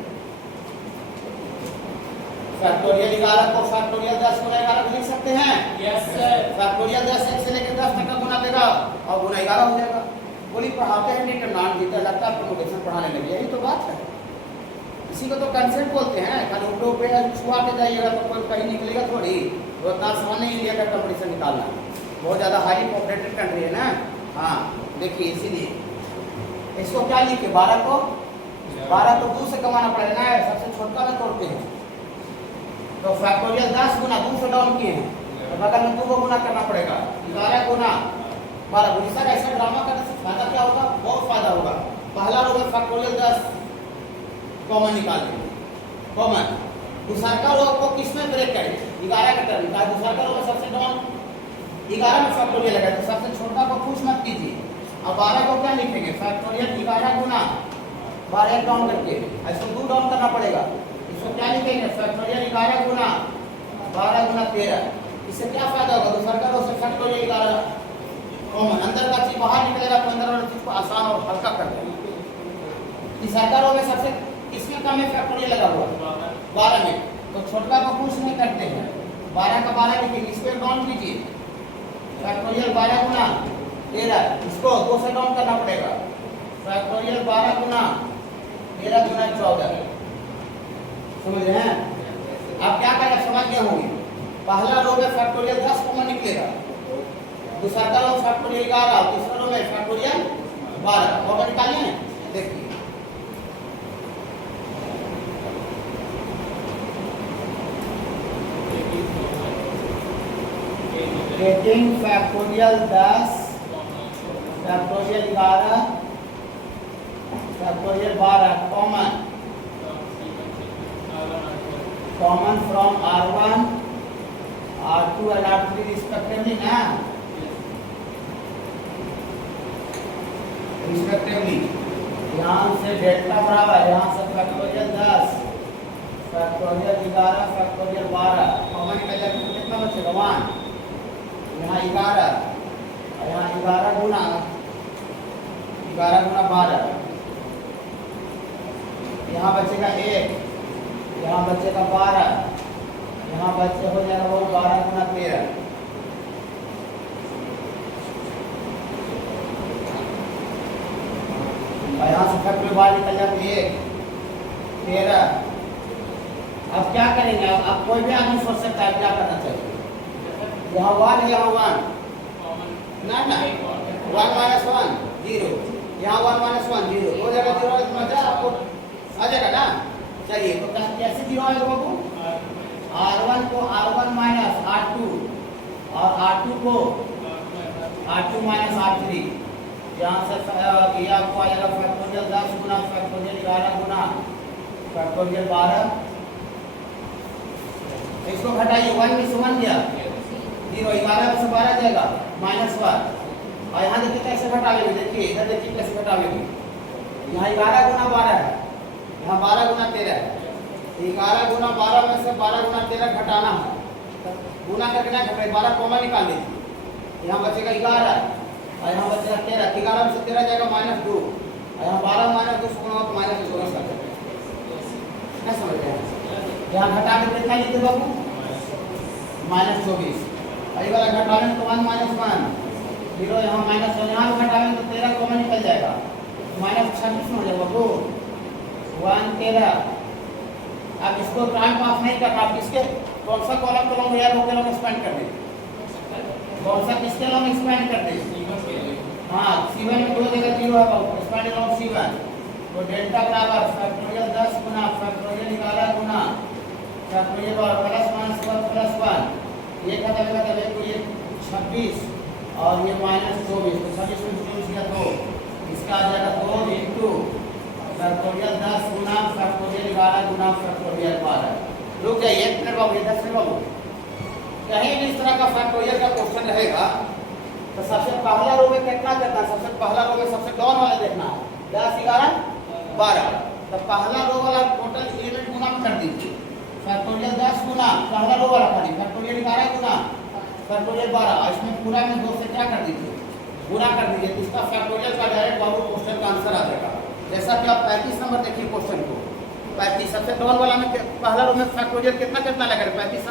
फैक्टोरियल 11 को फैक्टोरियल 10 गुना 11 लिख सकते हैं। Yes sir. फैक्टोरियल 10 1 से लेकर 10 तक का गुना देगा और गुना 11 हो जाएगा। बोली पढ़ाते हैं नहीं नाम जीता लगता है प्रोमोटेशन पढ़ाने लगे, यही तो बात है। इसी को तो कंसेप्ट बोलते हैं। खाली ऊपर ऊपर छुआ के जाइएगा तो कोई कहीं निकलेगा थोड़ी, वो इतना आसान नहीं इंडिया का कंपटीशन निकालना, बहुत ज़्यादा हाईली पॉपुलेटेड कंट्री है ना हाँ। देखिए इसीलिए इसको क्या लिखे 12 को 12 तो 2 से कमाना पड़ेगा ना, सबसे छोटा में तोड़ते हैं तो फैक्टोरियल 10 गुना 2 से डाउन किए हैं तो बगल में 2 को गुना करना पड़ेगा 11 गुना 12। बोलिए सर ऐसा ड्रामा करने से फायदा क्या होगा? बहुत फायदा होगा। पहला रो में फैक्टोरियल 10 कॉमन निकाल लेंगे, कॉमन। दूसरा का रो को किसमें ब्रेक करेंगे? 11 का टर्म का। दूसरा का रो में सबसे डाउन 11 में फैक्टोरियल लगा, तो सबसे छोटा को कुछ मत कीजिए। अब 12 को क्या लिखेंगे? फैक्टोरियल 11 गुना 12 डाउन करके, ऐसे 2 डाउन करना पड़ेगा। इसको क्या लिखेंगे? फैक्टोरियल 11 गुना 12 गुना 13। इससे क्या फायदा होगा? दूसरा का रो से फैक्टोरियल 11 कॉमन, अंदर का चीज बाहर निकलेगा, 15 वाला चीज को आसान और हल्का कर देगा। तीसरा का रो में सबसे किसमें कम है फैक्टोरियल लगा हुआ? 12 में। तो छोटा को कुछ नहीं करते हैं, 12 का 12 लिखेंगे, इसको डाउन कीजिए। फैक्टोरियल 12 गुना 13, इसको 2 से डाउन करना पड़ेगा। फैक्टोरियल 12 गुना 13 गुना 14। समझ रहे हैं? आप क्या करें? समझ गए होंगे। पहला रो में फैक्टोरियल 10 कॉमन निकलेगा, दूसरा का रो फैक्टोरियल 11, तीसरा रो में फैक्टोरियल 12 कॉमन निकालिए। देखिए getting factorial 10 factorial 11 factorial 12 common from R1 R2 and R3 respectively ना, respectively। यहाँ से डेल्टा बराबर, यहाँ से फैक्टोरियल 10 फैक्टोरियल 11 फैक्टोरियल 12 कॉमन निकल जाए तो कितना बचेगा? 1। यहाँ 11 और यहाँ 11 गुना 12, यहाँ बचेगा 1, यहाँ बचेगा 12, यहाँ बचे हो जाएगा वो 12 गुना 13। और यहाँ से फैक्टोरियल 12 निकल जाते 1 13। अब क्या करेंगे? अब कोई भी आदमी सोच सकता है क्या करना चाहिए। यहाँ 1 यहाँ 1 ना 1 माइनस 1 0, यहाँ 1 माइनस 1 0 हो जाएगा। 0 मजा आपको आ जाएगा ना। चलिए तो कैसे 0 आएगा बाबू? R1 को R1 माइनस R2 और R2 को R2 माइनस R3। यहाँ से ये आपको आ जाएगा फैक्टोरियल 10 गुना फैक्टोरियल 11 गुना फैक्टोरियल 12। इसको घटाइए, 1 में से 1 गया 0, 11 में से 12 जाएगा -1। और यहाँ देखिए कैसे घटावेंगे, देखिए इधर देखिए कैसे घटावेंगे। यहाँ 11 गुना 12 है, यहाँ 12 गुना 13 है। 11 गुना 12 में से 12 गुना 13 घटाना है, गुना करके ना घटाए, 12 कॉमन निकाल लीजिए। यहाँ बचेगा 11 और यहाँ बचेगा 13। 11 में से 13 जाएगा -2 और यहाँ 12 माइनस 2 गुना तो -24 आ जाएगा। क्या समझ रहे हैं? यहाँ घटा के कितना लिखते बाबू? -24। ये वाला घटाने तो 1 माइनस 1 0, यहाँ माइनस 1, यहाँ भी घटाने तो 13 कॉमन निकल जाएगा, -26 हो जाएगा बाबू। 1 13। अब इसको टाइम पास नहीं करना, आप किसके कौन सा कॉलम को लॉन्ग या रो के लॉन्ग एक्सपेंड कर दें? कौन सा किसके लॉन्ग एक्सपेंड कर दें? हाँ, C1 में 2 जगह 0 है बाबू, एक्सपेंड लॉन्ग C1। तो डेल्टा बराबर फैक्टोरियल 10 गुना फैक्टोरियल 11 गुना फैक्टोरियल +1 +1। ये खत्म होगा तब एक ये 26 और ये -24, तो 26 में 24 गया 2, इसका आ जाएगा 2 इंटू फैक्टोरियल 10 गुना फैक्टोरियल 11 गुना फैक्टोरियल 12। रुक जाइए 1 मिनट बाबू, 10 मिनट बाबू। कहीं भी इस तरह का फैक्टोरियल का क्वेश्चन रहेगा तो सबसे पहला रो में कितना करना है? सबसे पहला रो में सबसे डाउन वाला देखना है, 10 11 12। तो पहला रो वाला टोटल एलिमेंट गुना कर दीजिए। फैक्टोरियल 10 गुना पहला रो वाला खाली फैक्टोरियल 11 गुना फैक्टोरियल 12, और इसमें पूरा में 2 से क्या कर दीजिए? गुना कर दीजिए। तो इसका फैक्टोरियल का डायरेक्ट बाबू क्वेश्चन का आंसर आ जाएगा। जैसा कि आप 35 नंबर देखिए क्वेश्चन को, 35 सबसे डाउन वाला में पहला रो में फैक्टोरियल कितना कितना लगा? 35